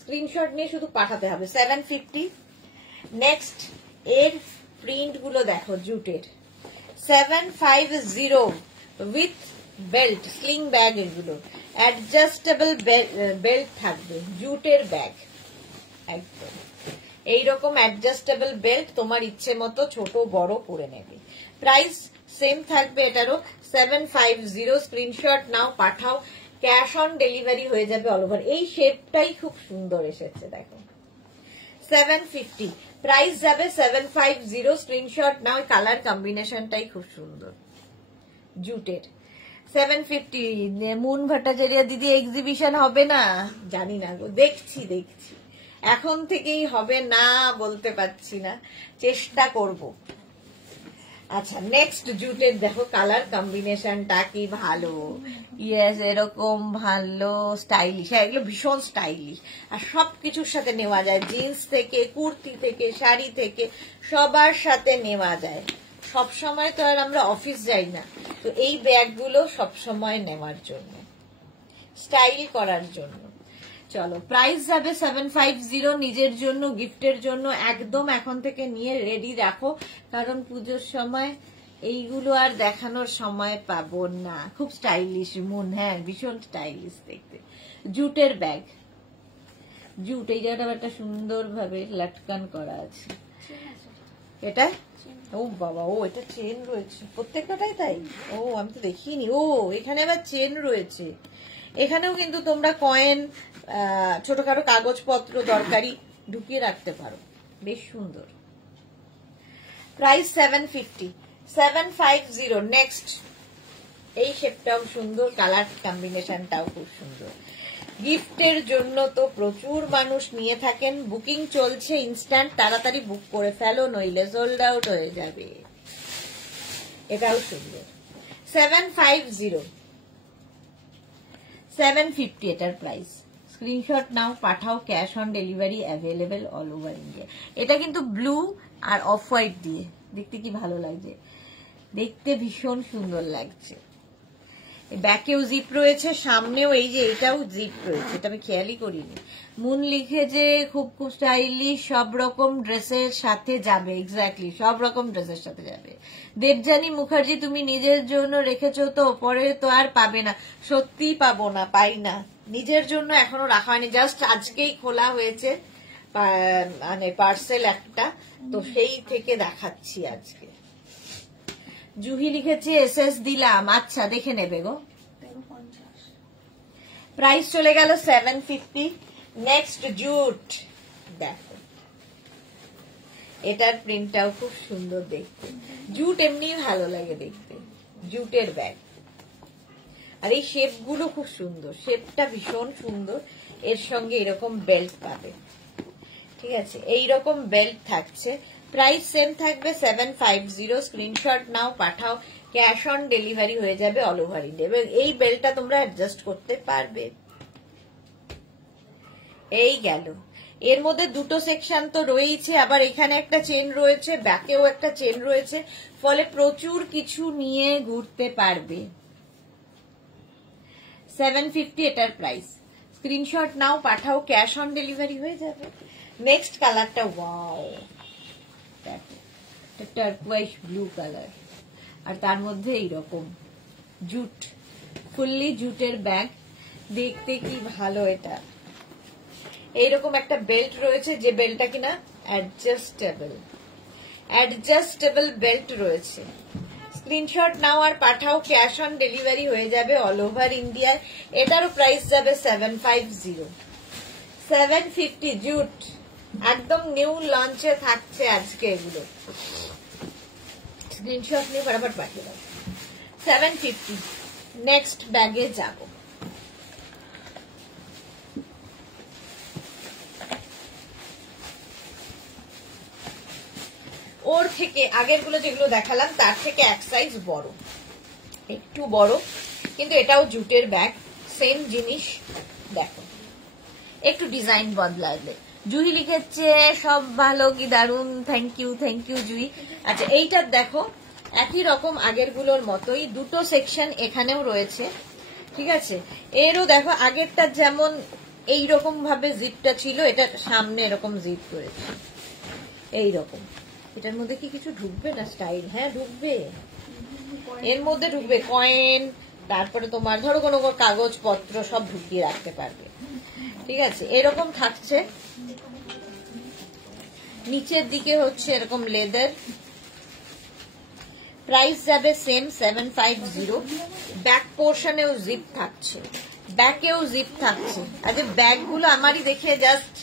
স্ক্রিনশট নিয়ে শুধু পাঠাতে হবে। 750। নেক্সট এর প্রিন্ট গুলো দেখো, জুটের 750 উইথ বেল্ট, স্লিং ব্যাগ, এগুলো অ্যাডজাস্টেবল বেল্ট থাকবে, জুটের ব্যাগ একদম এইরকম অ্যাডজাস্টেবল বেল্ট, তোমার ইচ্ছে মতো ছোট বড় করে নেবে। প্রাইস সেম থাকবে এটারও 750। স্ক্রিনশট নাও, পাঠাও, ক্যাশ অন ডেলিভারি হয়ে যাবে অল ওভার। এই শেপটাই খুব সুন্দর এসেছে দেখো, 750 প্রাইস যাবে 750। স্ক্রিনশট নাও, কালার কম্বিনেশনটাই খুব সুন্দর জুটের। 750। মুন ভট্টাচার্য দিদি, এক্সিবিশন হবে না? জানি না গো, দেখছি এখন থেকেই হবে না বলতে পারছি না, চেষ্টা করব। আচ্ছা, নেক্সট জুটের দেখো, কালার কম্বিনেশনটা কি ভালো। ইয়েস, এরকম ভালো স্টাইলিশ, এগুলো ভীষণ স্টাইলিশ, আর সবকিছুর সাথে নেওয়া যায়, জিন্স থেকে, কুর্তি থেকে, শাড়ি থেকে, সবার সাথে নেওয়া যায়। সব সময় তো আর আমরা অফিস যাই না, তো এই ব্যাগগুলো সব সময় নেওয়ার জন্য, স্টাইল করার জন্য। চলো, প্রাইস যাবে 750। নিজের জন্য, গিফটের জন্য একদম এখন থেকে নিয়ে রেডি রাখো, কারণ পুজোর সময় এইগুলো আর দেখানোর সময় পাবো না। খুব স্টাইলিশ মুন, হ্যাঁ ভীষণ স্টাইলিশ দেখতে। জুটের ব্যাগ, জুট, এই জায়গাটা একটা সুন্দর ভাবে লাটকান করা আছে। এটা ও বাবা, ও এটা চেন রয়েছে প্রত্যেকটাই, তাই? ও আমি তো দেখিনি। ও এখানে আবার চেন রয়েছে। এখানেও কিন্তু তোমরা কয়েন, ছোটখাটো কাগজপত্র দরকারি ঢুকিয়ে রাখতে পারো, বেশ সুন্দর। প্রাইস 750। 750 নেক্সট। এই শেপটাও সুন্দর, কালার কম্বিনেশনটাও খুব সুন্দর। গিফটের জন্য তো প্রচুর মানুষ নিয়ে থাকেন, বুকিং চলছে ইনস্ট্যান্ট, তাড়াতাড়ি বুক করে ফেলো নইলে সোল্ড আউট হয়ে যাবে। এটাও সুন্দর। 750 750 এটার প্রাইস। স্ক্রিনশট নাও, পাঠাও, cash on delivery available all over India. এটা কিন্তু ব্লু আর অফ হোয়াইট দিয়ে, দেখতে কি ভালো লাগছে, দেখতে ভীষণ সুন্দর লাগছে। ব্যাকেও জিপ রয়েছে, সামনেও এই যে এটাও জিপ রয়েছে, এটা আমি খেয়ালই করিনি। মুন লিখে যে খুব খুব স্টাইলিশ, সব রকম ড্রেসের সাথে যাবে। এক্স্যাক্টলি, সব রকম ড্রেসের সাথে যাবে। দেবযানী মুখার্জি, তুমি নিজের জন্য রেখেছো তো, পরে তো আর পাবে না। সত্যি পাবো না, পাই না, নিজের জন্য এখনো রাখা হয়নি, জাস্ট আজকেই খোলা হয়েছে মানে পার্সেল একটা, তো সেই থেকে দেখাচ্ছি আজকে। জুহি লিখেছে এসএস দিলাম, আচ্ছা দেখে নেবে গো। প্রাইস চলে গেল 750। নেক্সট জুট, দেখো এটার প্রিন্টটাও খুব সুন্দর দেখতে। জুট এমনি ভালো লাগে দেখতে, জুটের ব্যাগ। আর এই শেপ গুলো খুব সুন্দর, শেপটা ভীষণ সুন্দর। এর সঙ্গে এরকম বেল্ট পাবে, ঠিক আছে, এইরকম বেল্ট থাকছে। প্রাইস সেম থাকবে 750। স্ক্রিনশট নাও, পাঠাও, ক্যাশ অন ডেলিভারি হয়ে যাবে অল ওভার ইন্ডিয়া। এবং এই বেল্টটা তোমরা অ্যাডজাস্ট করতে পারবে। এই গেল। এর মধ্যে দুটো সেকশন তো রয়েছে, আবার এখানে একটা চেন রয়েছে, ব্যাকেও একটা চেন রয়েছে, ফলে প্রচুর কিছু নিয়ে ঘুরতে পারবে। 750 এটার প্রাইস। স্ক্রিনশট নাও, পাঠাও, ক্যাশ অন ডেলিভারি হয়ে যাবে। নেক্সট কালারটা, ওয়াও, দেখো টার্কোয়াইজ ব্লু কালার, আর তার মধ্যে এইরকম জুট, ফুললি জুটের ব্যাগ, দেখতে কি ভালো। এটা এইরকম একটা বেল্ট রয়েছে, যে বেল্টটা কিনা অ্যাডজাস্টেবল বেল্ট রয়েছে। স্ক্রিনশট নাও আর পাঠাও, ক্যাশ অন ডেলিভারি হয়ে যাবে অল ওভার ইন্ডিয়ার। এটারও প্রাইস যাবে 750। 750 জুট, একদম নিউ লঞ্চে থাকছে আজকে এগুলো। স্ক্রিনশট নিয়ে ফটাফট পাঠিয়ে দাও। 750। নেক্সট ব্যাগে যাব। ওর থেকে আগের গুলো যেগুলো দেখালাম তার থেকে এক সাইজ বড়, একটু বড়, কিন্তু এটাও জুটের ব্যাগ, সেম জিনিস। দেখো একটু ডিজাইন বদলাবে। জুহি লিখেছে সব ভালো, কি দারুন, থ্যাংক ইউ জুহি। আচ্ছা এইটা দেখো, একই রকম আগের গুলোর মতোই, দুটো সেকশন এখানেও রয়েছে, ঠিক আছে। এরও দেখো আগেরটা যেমন এইরকম ভাবে জিপটা ছিল, এটা সামনে এরকম জিপ রয়েছে এইরকম। এটার মধ্যে কি কিছু ঢুকবে না স্টাইল? হ্যাঁ ঢুকবে, এর মধ্যে ঢুকবে কয়েন, তারপরে তোমার ধরো কোনো কাগজপত্র সব ঢুকিয়ে রাখতে পারবে, ঠিক আছে। এরকম থাকছে, নিচের দিকে হচ্ছে এরকম লেদার। প্রাইস যাবে সেম 750। ব্যাক পোর্শনেও জিপ থাকছে, ব্যাকেও জিপ থাকছে। আচ্ছা ব্যাগগুলো আমারই দেখে জাস্ট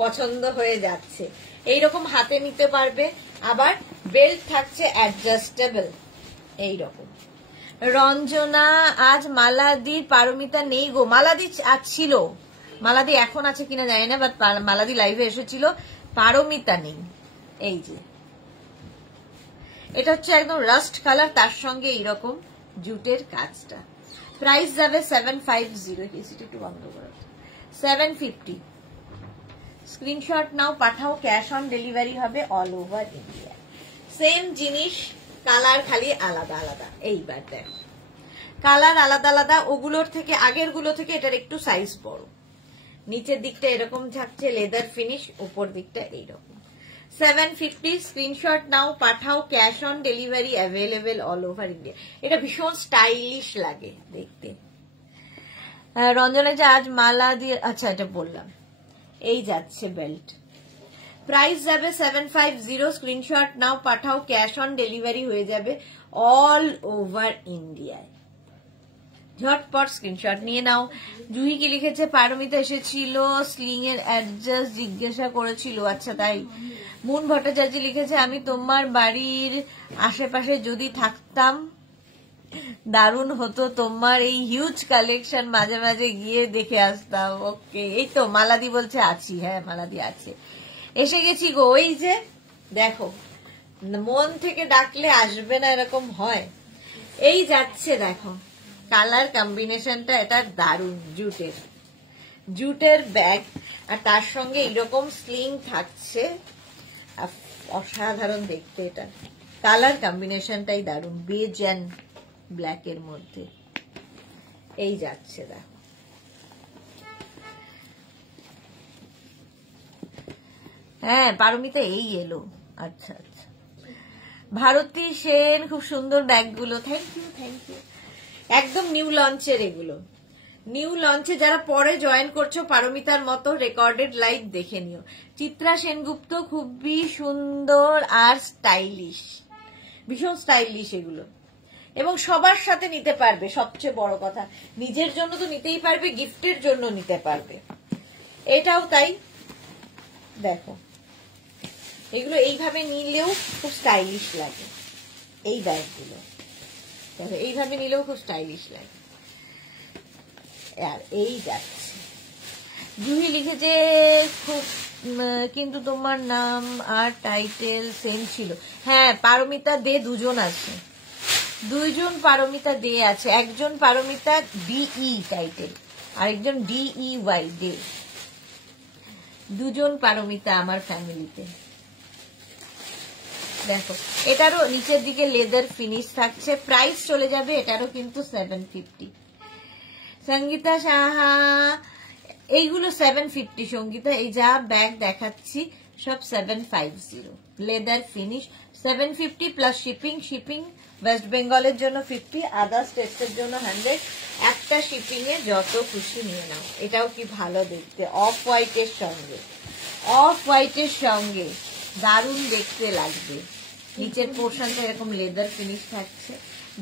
পছন্দ হয়ে যাচ্ছে। এইরকম হাতে নিতে পারবে, আবার বেল্ট থাকছে অ্যাডজাস্টেবল এইরকম। রঞ্জনা, আজ মালাদি পারমিতা নেই গো। মালাদি আজ ছিল, মালাদি এখন আছে কিনা জানি না, বাট মালাদি লাইভে এসেছিল, পারমিতা নেই। এই যে এটা হচ্ছে একদম রাস্ট কালার, তার সঙ্গে এইরকম জুটের কাজটা। প্রাইস যাবে 750। একটু বন্ধ করো। 750। স্ক্রিনশট নাও, পাঠাও, ক্যাশ অন ডেলিভারি হবে অল ওভার ইন্ডিয়া। সেম জিনিস, কালার খালি আলাদা আলাদা। এইবার দেখো কালার আলাদা আলাদা, ওগুলোর থেকে আগের গুলো থেকে এটার একটু সাইজ বড়। নিচের দিকটা এরকম থাকছে লেদার ফিনিশ, উপর দিকটা এইরকম। 750। স্ক্রিনশট নাও, পাঠাও, cash on delivery available all over India. এটা ভীষণ স্টাইলিশ লাগে দেখতে। রঞ্জনা যে আজ মালা দিয়ে, আচ্ছা এটা বললাম। এই যাচ্ছে বেল্ট, প্রাইস যাবে 750। স্ক্রিনশট নাও, পাঠাও, ক্যাশ অন ডেলিভারি হয়ে যাবে অল ওভার ইন্ডিয়ায়। ঝটপট স্ক্রিনশট নিয়ে নাও। জুহি কি লিখেছে, পারমিতা এসেছিল, স্লিং এর অ্যাডজাস্ট জিজ্ঞাসা করেছিল। আচ্ছা তাই। মুন ভট্টাচার্য লিখেছে, আমি তোমার বাড়ির আশেপাশে যদি থাকতাম দারুণ হতো, তোমার এই হিউজ কালেকশন মাঝে মাঝে গিয়ে দেখে আসতাম। ওকে, এই তো মালাদি বলছে আছি। হ্যাঁ মালাদি আছে, এসে গেছি গো। ওই যে দেখো, মন থেকে ডাকলে আসবে না এরকম হয়। এই যাচ্ছে দেখো, কালার কম্বিনেশনটা এটা দারুণ। জুটের ব্যাগ, আর তার সঙ্গে এইরকম স্লিং থাকছে, অসাধারণ দেখতে। এটা কালার কম্বিনেশনটাই দারুণ, বেজ অ্যান্ড ব্ল্যাক এর মধ্যে। এই যাচ্ছে দেখো, হ্যাঁ পারমিতা এই এলো। আচ্ছা আচ্ছা, ভারতী সেন, খুব সুন্দর ব্যাগগুলো, থ্যাংক ইউ থ্যাংক ইউ। একদম নিউ লঞ্চের এগুলো, নিউ লঞ্চে যারা পরে জয়েন করছো পারমিতার মতো রেকর্ডেড লাইভ দেখে নিও। চিত্রা সেনগুপ্ত, খুবই সুন্দর আর স্টাইলিশ, ভীষণ স্টাইলিশ এগুলো, এবং সবার সাথে নিতে পারবে। সবচেয়ে বড় কথা, নিজের জন্য তো নিতেই পারবে, গিফটের জন্য নিতে পারবে। এটাও তাই, দেখো এগুলো এইভাবে নিলেও খুব স্টাইলিশ লাগে। এই ব্যাগগুলো দেখো এইভাবে নিলেও খুব স্টাইলিশ লাগে। আর এই যাচ্ছে, জুহি লিখেছে খুব, কিন্তু তোমার নাম আর টাইটেল সেম ছিল। হ্যাঁ পারমিতা দে দুজন আছে, দুইজন পারমিতা দে আছে। একজন পারমিতা ডিই টাইটেল, আরেকজন ডিইওয়াই দে। দুজন পারমিতা আমার ফ্যামিলিতে। দেখো এটারও নিচের দিকে লেদার ফিনিশ থাকছে, প্রাইস চলে যাবে এটারও কিন্তু 750। সঙ্গীতা সাহা, এইগুলো 750 সঙ্গীতা। এই যা ব্যাগ দেখাচ্ছি সব 750, leather finish 750 plus shipping. Shipping West বেঙ্গলের জন্য 50, আদার স্টেটসের জন্য 100। একটা শিপিং এ যত খুশি নিয়ে নাও। এটাও কি ভালো দেখতে, অফ হোয়াইটের সঙ্গে, অফ হোয়াইটের সঙ্গে দারুণ দেখতে লাগবে। নিচের পোর্শনটা এরকম লেদার ফিনিশ থাকছে,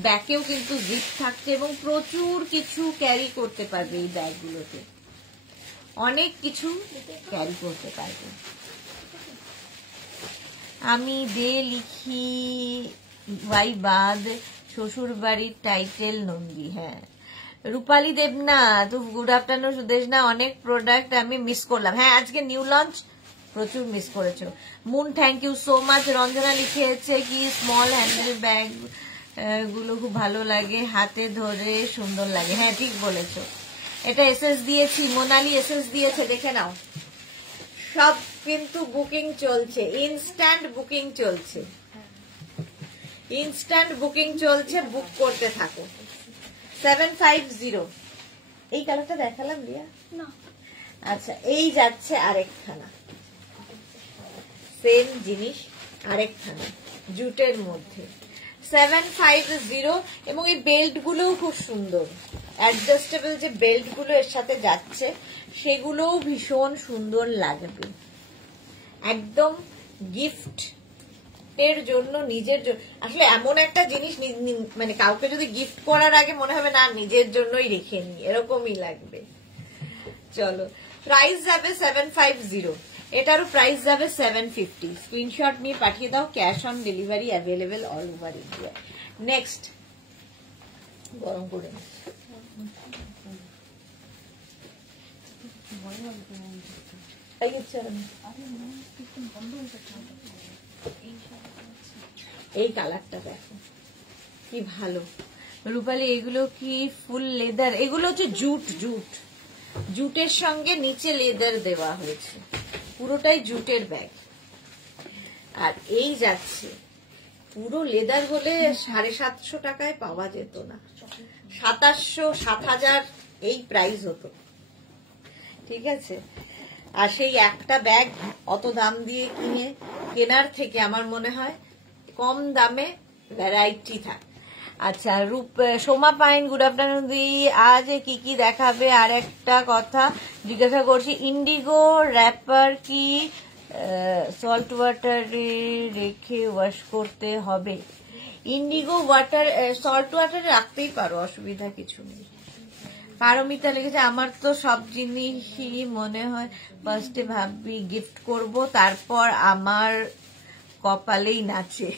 ব্যাকেও কিন্তু জিপ থাকছে, এবং প্রচুর কিছু ক্যারি করতে পারবে এই ব্যাগগুলোতে, অনেক কিছু ক্যারি করতে পারবে। আমি দে লিখি ওয়াই বাদ, শ্বশুর বাড়ির টাইটেল নন্দী। হ্যাঁ রূপালী দেবনাথ, গুড আফটারনুন সুদেশনা। অনেক প্রোডাক্ট আমি মিস করলাম। হ্যাঁ আজকে নিউ লঞ্চ প্রচুর মিস করেছো। Moon thank you so much. Ranjana লিখেছে কি স্মল হ্যান্ডেল ব্যাগ গুলো খুব ভালো লাগে, হাতে ধরে সুন্দর লাগে। হ্যাঁ ঠিক বলেছো, এটা এসএস দিয়েছি, মোনালি এসএস দিয়েছে, দেখে নাও। সব কিন্তু বুকিং চলছে, ইনস্ট্যান্ট বুকিং চলছে, ইনস্ট্যান্ট বুকিং চলছে, বুক করতে থাকো। 750। এই কালারটা দেখালাম রিয়া না? আচ্ছা এই যাচ্ছে আরেকখানা, সেম জিনিস আরেকখানা জুটের মধ্যে 750। এবং এই বেল্ট গুলোও খুব সুন্দর, অ্যাডজাস্টেবল যে বেল্ট গুলো এর সাথে যাচ্ছে সেগুলোও ভীষণ সুন্দর লাগবে। একদম গিফট এর জন্য, নিজের জন্য। আসলে এমন একটা জিনিস মানে কাউকে যদি গিফট করার আগে মনে হবে না নিজের জন্যই রেখে নি, এরকমই লাগবে। চলো প্রাইস যাবে 750, এটারও প্রাইস যাবে 750। স্ক্রিনশট নিয়ে পাঠিয়ে দাও, cash on delivery available all over India. Next, গরম করে এই কালারটা দেখো কি ভালো রূপালী। এগুলো কি ফুল লেদার? এগুলো হচ্ছে জুট, জুটের সঙ্গে নিচে লেদার দেওয়া হয়েছে, পুরোটাই জুটের ব্যাগ। আর এই যাচ্ছে পুরো লেদার হলে 750 টাকায় পাওয়া যেত না, 2700 7000 এই প্রাইস হতো। ঠিক আছে, আর সেই একটা ব্যাগ অত দাম দিয়ে কেনার থেকে আমার মনে হয় কম দামে ভ্যারাইটি থাকে। আচ্ছা সোমা পাইন, গুড আফটারনুন দি। আজ কি কি দেখাবে? আর একটা কথা জিজ্ঞাসা করছি, ইন্ডিগো র্যাপার কি সল্ট ওয়াটারে রেখে ওয়াশ করতে হবে? ইন্ডিগো ওয়াটার সল্ট ওয়াটারে রাখতেই পারো, অসুবিধা কিছু নেই। পারমিতা লিখেছে আমার তো সব জিনিসই মনে হয় ফার্স্টে ভাবি গিফট করব, তারপর আমার কপালেই নাচে।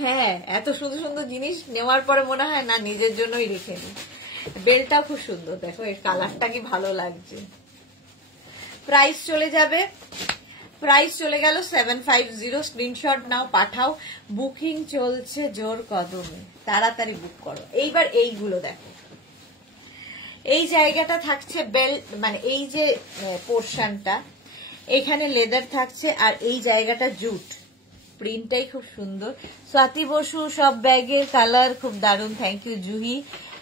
হ্যাঁ, এত সুন্দর সুন্দর জিনিস নেওয়ার পরে মনে হয় না নিজের জন্যই রেখে নি। বেলটাও খুব সুন্দর, দেখো এর কালারটা কি ভালো লাগছে। প্রাইস চলে যাবে, প্রাইস চলে গেল 750। স্ক্রিনশট নাও, পাঠাও। বুকিং চলছে জোর কদমে, তাড়াতাড়ি বুক করো। এইবার এইগুলো দেখো, এই জায়গাটা থাকছে বেল্ট, মানে এই যে পোর্শনটা এখানে লেদার থাকছে, আর এই জায়গাটা জুট। প্রিন্টটাই খুব সুন্দর। স্বাতি বসু সব ব্যাগের কালার খুব দারুণ, থ্যাংক ইউ জুহি,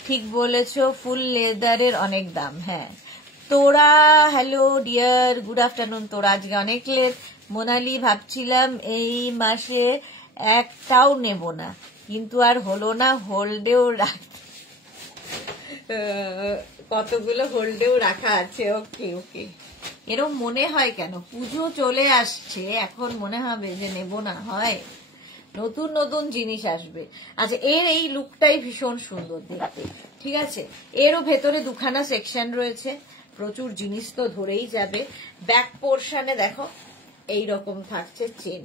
ঠিক বলেছো, ফুল লেদারের অনেক দাম। হ্যাঁ তোরা, হ্যালো ডিয়ার, গুড আফটারনুন। তোরা আজকে অনেক লেট। মোনালি ভাবছিলাম এই মাসে একটাও নেব না, কিন্তু আর হলো না, হোল্ডেও কতগুলো হোল্ডেও রাখা আছে। ওকে ওকে, এরকম মনে হয় কেন? পুজো চলে আসছে, এখন মনে হবে যে নেব না, হয় নতুন নতুন জিনিস আসবে। আচ্ছা, এর এই লুকটাই ভীষণ সুন্দর দেখতে, ঠিক আছে। এরও ভেতরে দুখানা সেকশন রয়েছে, প্রচুর জিনিস তো ধরেই যাবে। ব্যাক পোর্শনে দেখো এই রকম থাকছে চেন,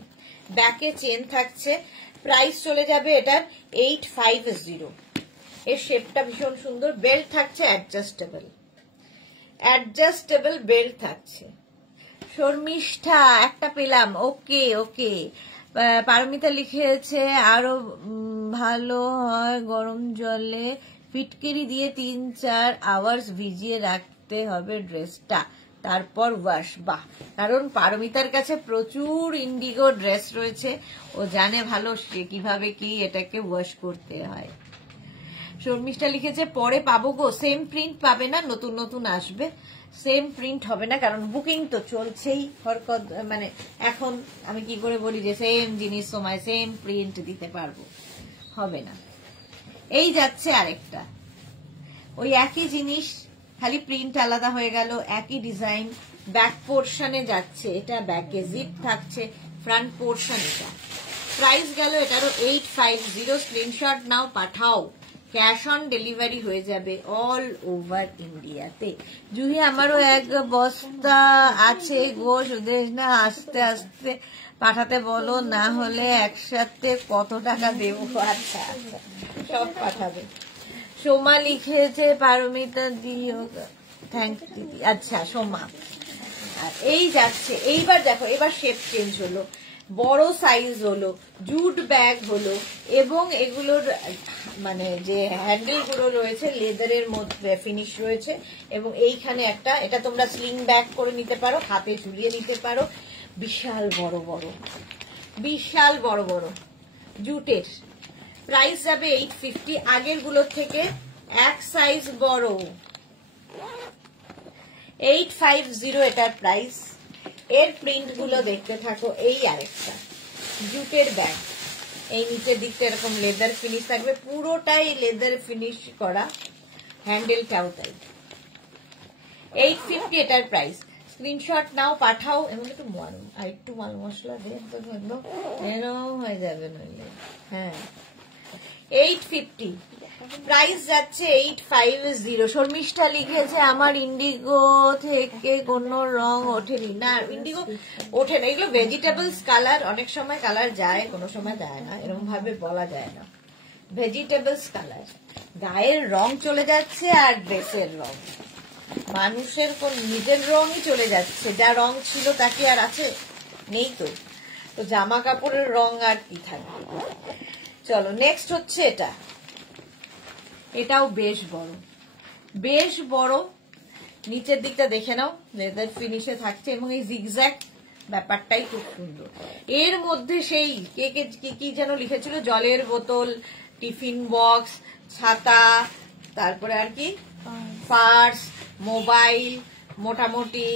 ব্যাকে চেন থাকছে। প্রাইস চলে যাবে এটার 850। এর শেপটা ভীষণ সুন্দর। বেল্ট থাকছে অ্যাডজাস্টেবল, অ্যাডজাস্টেবল বেল্ট থাকছে। শর্মিষ্ঠা একটা পেলাম, ওকে ওকে। পারমিতা লিখেছে আরো ভালো হয় গরম জলে ফিটকিরি দিয়ে 3-4 আওয়ার্স ভিজিয়ে রাখতে হবে ড্রেসটা, তারপর ওয়াশ। বাহ, কারণ পারমিতার কাছে প্রচুর ইন্ডিগো ড্রেস রয়েছে, ও জানে ভালো সে কিভাবে কি এটাকে ওয়াশ করতে হয়। শর্মিষ্ঠা লিখেছে পরে পাবো গো, সেম প্রিন্ট পাবে না, নতুন নতুন আসবে, সেম প্রিন্ট হবে না, কারণ বুকিং তো চলছেই। মানে এখন আমি কি করে বলি যে সেম জিনিস সময় সেম প্রিন্ট দিতে পারবো, হবে না। এই যাচ্ছে আরেকটা, ওই একই জিনিস, খালি প্রিন্ট আলাদা হয়ে গেল, একই ডিজাইন। ব্যাক পোর্শনে যাচ্ছে, এটা ব্যাকে জিপ থাকছে, ফ্রন্ট পোর্শন এটা। প্রাইস গেল এটারও 850। স্ক্রিনশট নাও, পাঠাও, ক্যাশ অন ডেলিভারি হয়ে যাবে অল ওভার ইন্ডিয়াতে। জুহি আমারও এক বস্তা আছে গো, সুদেশ না, আস্তে আস্তে পাঠাতে বলো, না হলে একসাথে কত টাকা দেবো। আচ্ছা আচ্ছা, সব পাঠাবে। সোমা লিখেছে পারমিতা দিও, থ্যাংক দিদি। আচ্ছা সোমা, আর এই যাচ্ছে। এইবার দেখো, এবার শেপ চেঞ্জ হলো, বড় সাইজ হলো, জুট ব্যাগ হলো, এবং এগুলোর মানে যে হ্যান্ডেল গুলো রয়েছে লেদারের মধ্যে ফিনিশ রয়েছে, এবং এইখানে একটা, এটা তোমরা স্লিং ব্যাগ করে নিতে পারো, হাতে ঝুলিয়ে নিতে পারো। বিশাল বড় বড়, বিশাল বড় বড় জুটের। প্রাইস যাবে 850, আগের গুলোর থেকে এক সাইজ বড়। 850 এটার প্রাইস। এর প্রিন্ট গুলো দেখতে থাকো। এই আরেকটা জুটের ব্যাগ, এই নিচের দিকটা এরকম লেদার ফিনিশ থাকবে, পুরোটাই লেদার ফিনিশ করা, হ্যান্ডেলটাও তাই। 850 এটার প্রাইস। স্ক্রিনশট নাও, পাঠাও, এবং একটু মাল মশলা দিয়ে এরকম হয়ে যাবে নইলে। হ্যাঁ 850 প্রাইস যাচ্ছে 850। শর্মিষ্ঠা লিখেছে আমার ইন্ডিগো থেকে কোনো রং ওঠেনি। না, ইন্ডিগো ওঠে না, এগুলো ভেজিটেবলস কালার, অনেক সময় কালার যায়, কোনো সময় দেয় না, এরকম ভাবে বলা যায় না। ভেজিটেবলস কালার, গায়ের রং চলে যাচ্ছে আর ড্রেসের রং, মানুষের কোন নিজের রঙই চলে যাচ্ছে, যা রং ছিল তা কি আর আছে? নেই তো। তো জামা কাপড়ের রং আর কি থাকবে। চলো নেক্সট হচ্ছে এটা, এটাও বেশ বড়, বেশ বড়। নিচের দিকটা দেখে নাও, লেদার ফিনিশে থাকছে, এবং এই জিগজ্যাগ ব্যাপারটাই খুব সুন্দর। এর মধ্যে সেই কে কে কি যেন লিখেছিল, জলের বোতল, টিফিন বক্স, ছাতা, তারপরে আর কি পার্স, মোবাইল, মোটামুটি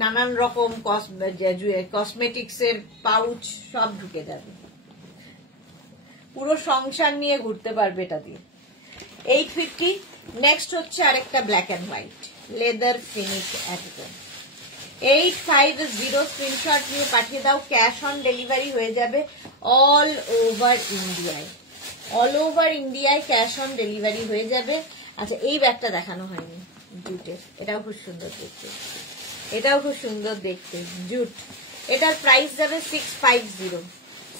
নানান রকম কসমেটিক্স এর পাউচ সব ঢুকে যাবে, পুরো সংসার নিয়ে ঘুরতে পারবে এটা দিয়ে। 850। নেক্সট হচ্ছে আরেকটা black and white leather finish একদম। 850। স্ক্রিনশট নিয়ে পাঠিয়ে দাও, ক্যাশ অন ডেলিভারি হয়ে যাবে অল ওভার ইন্ডিয়ায়, অল ওভার ইন্ডিয়ায় ক্যাশ অন ডেলিভারি হয়ে যাবে। আচ্ছা, এই ব্যাগটা দেখানো হয়নি, জুটের, এটাও খুব সুন্দর দেখতে, এটাও খুব সুন্দর দেখতে, জুট। এটার প্রাইস যাবে 650,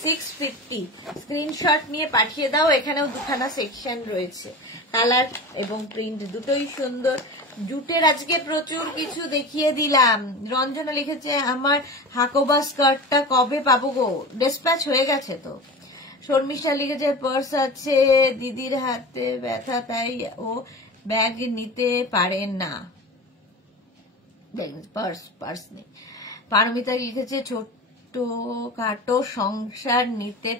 650। স্ক্রিনশট নিয়ে পাঠিয়ে দাও। এখানেও দুখানা সেকশন রয়েছে, কালার এবং প্রিন্ট দুটোই সুন্দর। জুটের আজকে প্রচুর কিছু দেখিয়ে দিলাম। রঞ্জনা লিখেছে আমার হাকোবা স্কার্টটা কবে পাবো গো? ডিসপ্যাচ হয়ে গেছে তো। শর্মিষ্ঠা লিখেছে পার্স আছে দিদির হাতে ব্যথা তাই ও ব্যাগ নিতে পারে না। পার্স নেই। পারমিতা লিখেছে ছোট খাটো সংসার নিতে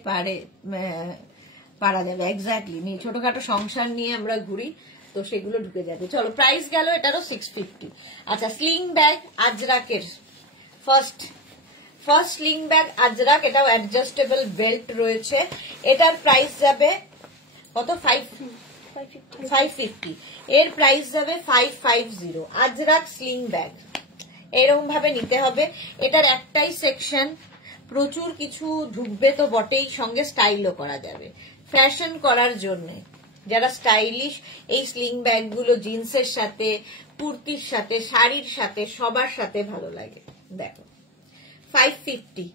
পারা যাবে। এক্স্যাক্টলি, ছোটখাটো সংসার নিয়ে আমরা ঘুরি তো সেগুলো ঢুকে যাবে। চলো, প্রাইস গেল এটারও 650। আচ্ছা, স্লিং ব্যাগ আজরাকের ফার্স্ট স্লিং ব্যাগ আজরাক, এটাও অ্যাডজাস্টেবল বেল্ট রয়েছে। এটার প্রাইস যাবে কত? 550। এর প্রাইস যাবে 550। আজরাক স্লিং ব্যাগ এরকম ভাবে নিতে হবে। এটার একটাই সেকশন, প্রচুর কিছু ঢুকবে তো বটেই, সঙ্গে স্টাইলও করা যাবে। ফ্যাশন করার জন্য যারা স্টাইলিশ, এই স্লিং ব্যাগগুলো জিন্সের সাথে, কুর্তির সাথে, শাড়ির সাথে, সবার সাথে ভালো লাগে। দেখো 550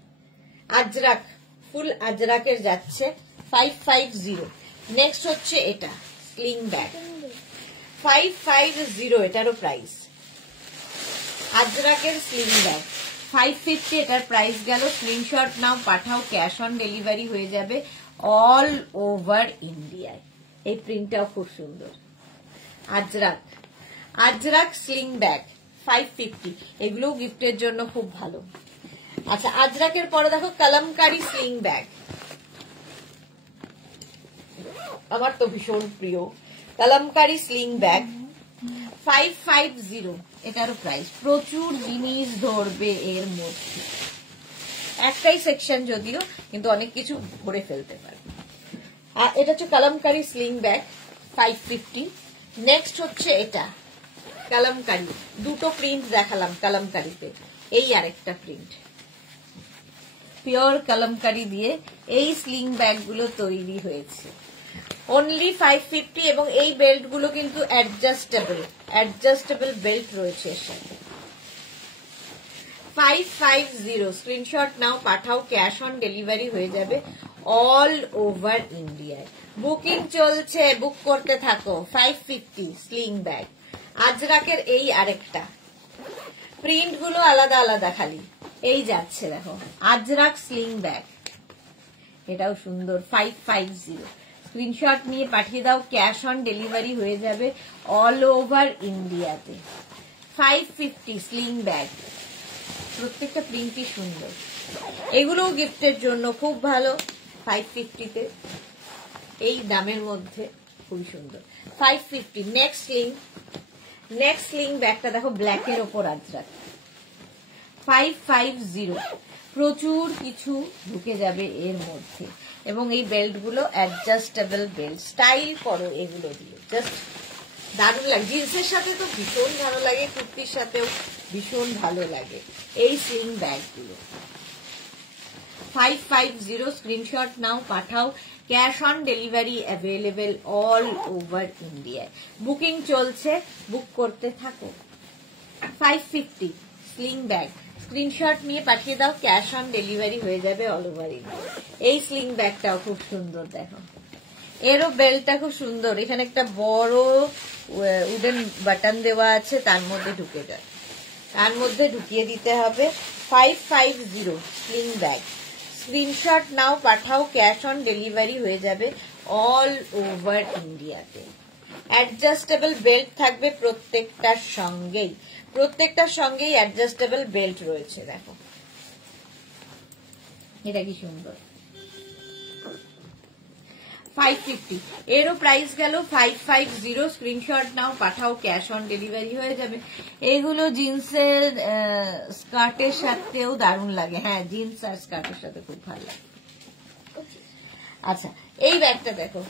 আজরাক, ফুল আজরাকের যাচ্ছে 550। নেক্সট হচ্ছে এটা স্লিং ব্যাগ 550, এটারও প্রাইস। আজরাকের স্লিং ব্যাগ 550, এটার প্রাইস গেল। স্ক্রিনশট নাও, পাঠাও, ক্যাশ অন ডেলিভারি হয়ে যাবে অল ওভার ইন্ডিয়ায়। এই প্রিন্টটাও খুব সুন্দর। আজরাক স্লিং ব্যাগ 550, এগুলো গিফটের জন্য খুব ভালো। আচ্ছা, আজরাকের পরে দেখো কলমকারী স্লিং ব্যাগ, আমার তো ভীষণ প্রিয় কলমকারী স্লিং ব্যাগ 550, এটারও প্রাইস। প্রচুর জিনিস ধরবে এর মধ্যে, একটাই সেকশন যদিও, কিন্তু অনেক কিছু ভরে ফেলতে পারবে। আর এটা হচ্ছে কলমকারী স্লিং ব্যাগ 550। নেক্সট হচ্ছে এটা কলমকারী, দুটো প্রিন্ট দেখালাম কলমকারীতে, এই আরেকটা প্রিন্ট, পিওর কলমকারী দিয়ে এই স্লিং ব্যাগ গুলো তৈরি হয়েছে। অনলি 550, এবং এই বেল্ট গুলো কিন্তু অ্যাডজাস্টেবল বেল্ট রয়েছে এর সাথে। 550, স্ক্রিনশট নাও, পাঠাও, ক্যাশ অন ডেলিভারি হয়ে যাবে অল ওভার ইন্ডিয়ায়। বুকিং চলছে, বুক করতে থাকো। 550 স্লিং ব্যাগ আজরাকের, এই আরেকটা, প্রিন্ট গুলো আলাদা আলাদা খালি, এই যাচ্ছে দেখো আজরাক স্লিং ব্যাগ, এটাও সুন্দর 550। স্ক্রিনশট নিয়ে পাঠিয়ে দাও, ক্যাশ অন ডেলিভারি হয়ে যাবে অল ওভার ইন্ডিয়াতে। 550 স্লিং ব্যাগ, প্রত্যেকটা প্রিন্টই সুন্দর, এগুলো গিফটের জন্য খুব ভালো। 550-তে এই দামের মধ্যে খুবই সুন্দর। 550 নেক্সট স্লিং ব্যাগটা দেখো, ব্ল্যাকের ওপর আজরাক 550, প্রচুর কিছু ঢুকে যাবে এর মধ্যে, এবং এই বেল্ট গুলো অ্যাডজাস্টেবল বেল্ট। স্টাইল করো এগুলো দিয়ে, জাস্ট দারুণ লাগে। জিন্সের সাথে তো ভীষণ ভালো লাগে, কুর্তির সাথেও ভীষণ ভালো লাগে এই স্লিং ব্যাগ গুলো। 550, স্ক্রিনশট নাও, পাঠাও, cash on delivery available all over ইন্ডিয়ায়। বুকিং চলছে, বুক করতে থাকো। 550 স্লিং ব্যাগ, স্ক্রিনশট নিয়ে পাঠিয়ে দাও, ক্যাশ অন ডেলিভারি হয়ে যাবে অল ওভার ইন্ডিয়া। এই স্লিং ব্যাগটাও খুব সুন্দর, দেখো এরও বেল্টটা খুব সুন্দর, এখানে একটা বড় উডেন বাটন দেওয়া আছে, তার মধ্যে ঢুকে যায়, তার মধ্যে ঢুকিয়ে দিতে হবে। 550 স্লিং ব্যাগ, স্ক্রিনশট নাও, পাঠাও, ক্যাশ অন ডেলিভারি হয়ে যাবে অল ওভার ইন্ডিয়াতে। অ্যাডজাস্টেবল বেল্ট থাকবে প্রত্যেকটার সঙ্গেই অ্যাডজাস্টেবল বেল্ট রয়েছে। দেখো এটা কি সুন্দর। 550, এরও প্রাইস গেল 550। স্ক্রিনশট নাও, পাঠাও, ক্যাশ অন ডেলিভারি হয়ে যাবে। এগুলো জিন্সের স্কার্টের সাথেও দারুণ লাগে। হ্যাঁ, জিন্স আর স্কার্টের সাথে খুব ভালো লাগে। আচ্ছা, এই ব্যাগটা দেখো,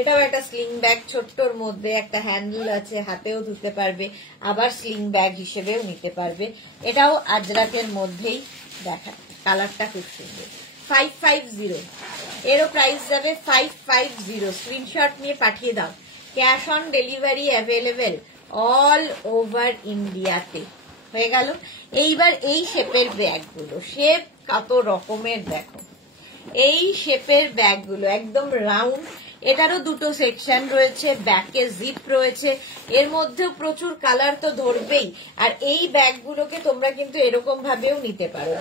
এটাও একটা স্লিং ব্যাগ, ছোট্টর মধ্যে একটা হ্যান্ডেল আছে, হাতেও ধুতে পারবে, আবার স্লিং ব্যাগ হিসেবেও নিতে পারবে। এটাও আজরাকের মধ্যেই, দেখা কালারটা খুব সুন্দর। 550, এরও প্রাইস যাবে 550। স্ক্রিনশট নিয়ে পাঠিয়ে দাও, cash on delivery available all over ইন্ডিয়াতে। হয়ে গেল। এইবার এই শেপের ব্যাগগুলো, শেপ কত রকমের দেখো, এই শেপের ব্যাগগুলো একদম রাউন্ড, এটারও দুটো সেকশন রয়েছে, ব্যাকে জিপ রয়েছে, এর মধ্যেও প্রচুর কালার তো ধরবেই। আর এই ব্যাগগুলোকে তোমরা কিন্তু এরকম ভাবেও নিতে পারো,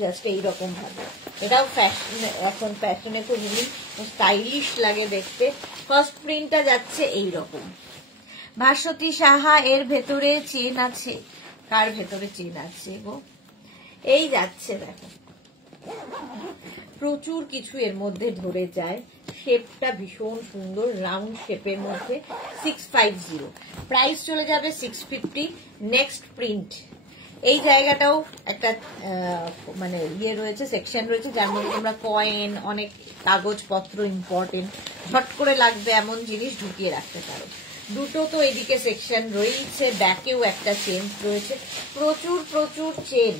জাস্ট এইরকম ভাবে, এটাও ফ্যাশন, এখন ফ্যাশনে খুব স্টাইলিশ লাগে দেখতে। ফার্স্ট প্রিন্টটা যাচ্ছে এইরকম, ভাস্বতী সাহা, এর ভেতরে চেন আছে, কার ভেতরে চেন আছে গো, এই যাচ্ছে দেখো, প্রচুর কিছু এর মধ্যে ধরে যায়, শেপটা ভীষণ সুন্দর, রাউন্ড শেপের মধ্যে। 650, প্রাইস চলে যাবে 650। নেক্সট প্রিন্ট, এই জায়গাটাও একটা মানে ইয়ে রয়েছে, সেকশন রয়েছে, যার মধ্যে তোমরা কয়েন, অনেক কাগজপত্র ইম্পর্টেন্ট ঝট করে লাগবে এমন জিনিস ঢুকিয়ে রাখতে পারো। দুটো তো এদিকে সেকশন রয়েছে, ব্যাকেও একটা চেন রয়েছে, প্রচুর প্রচুর চেন।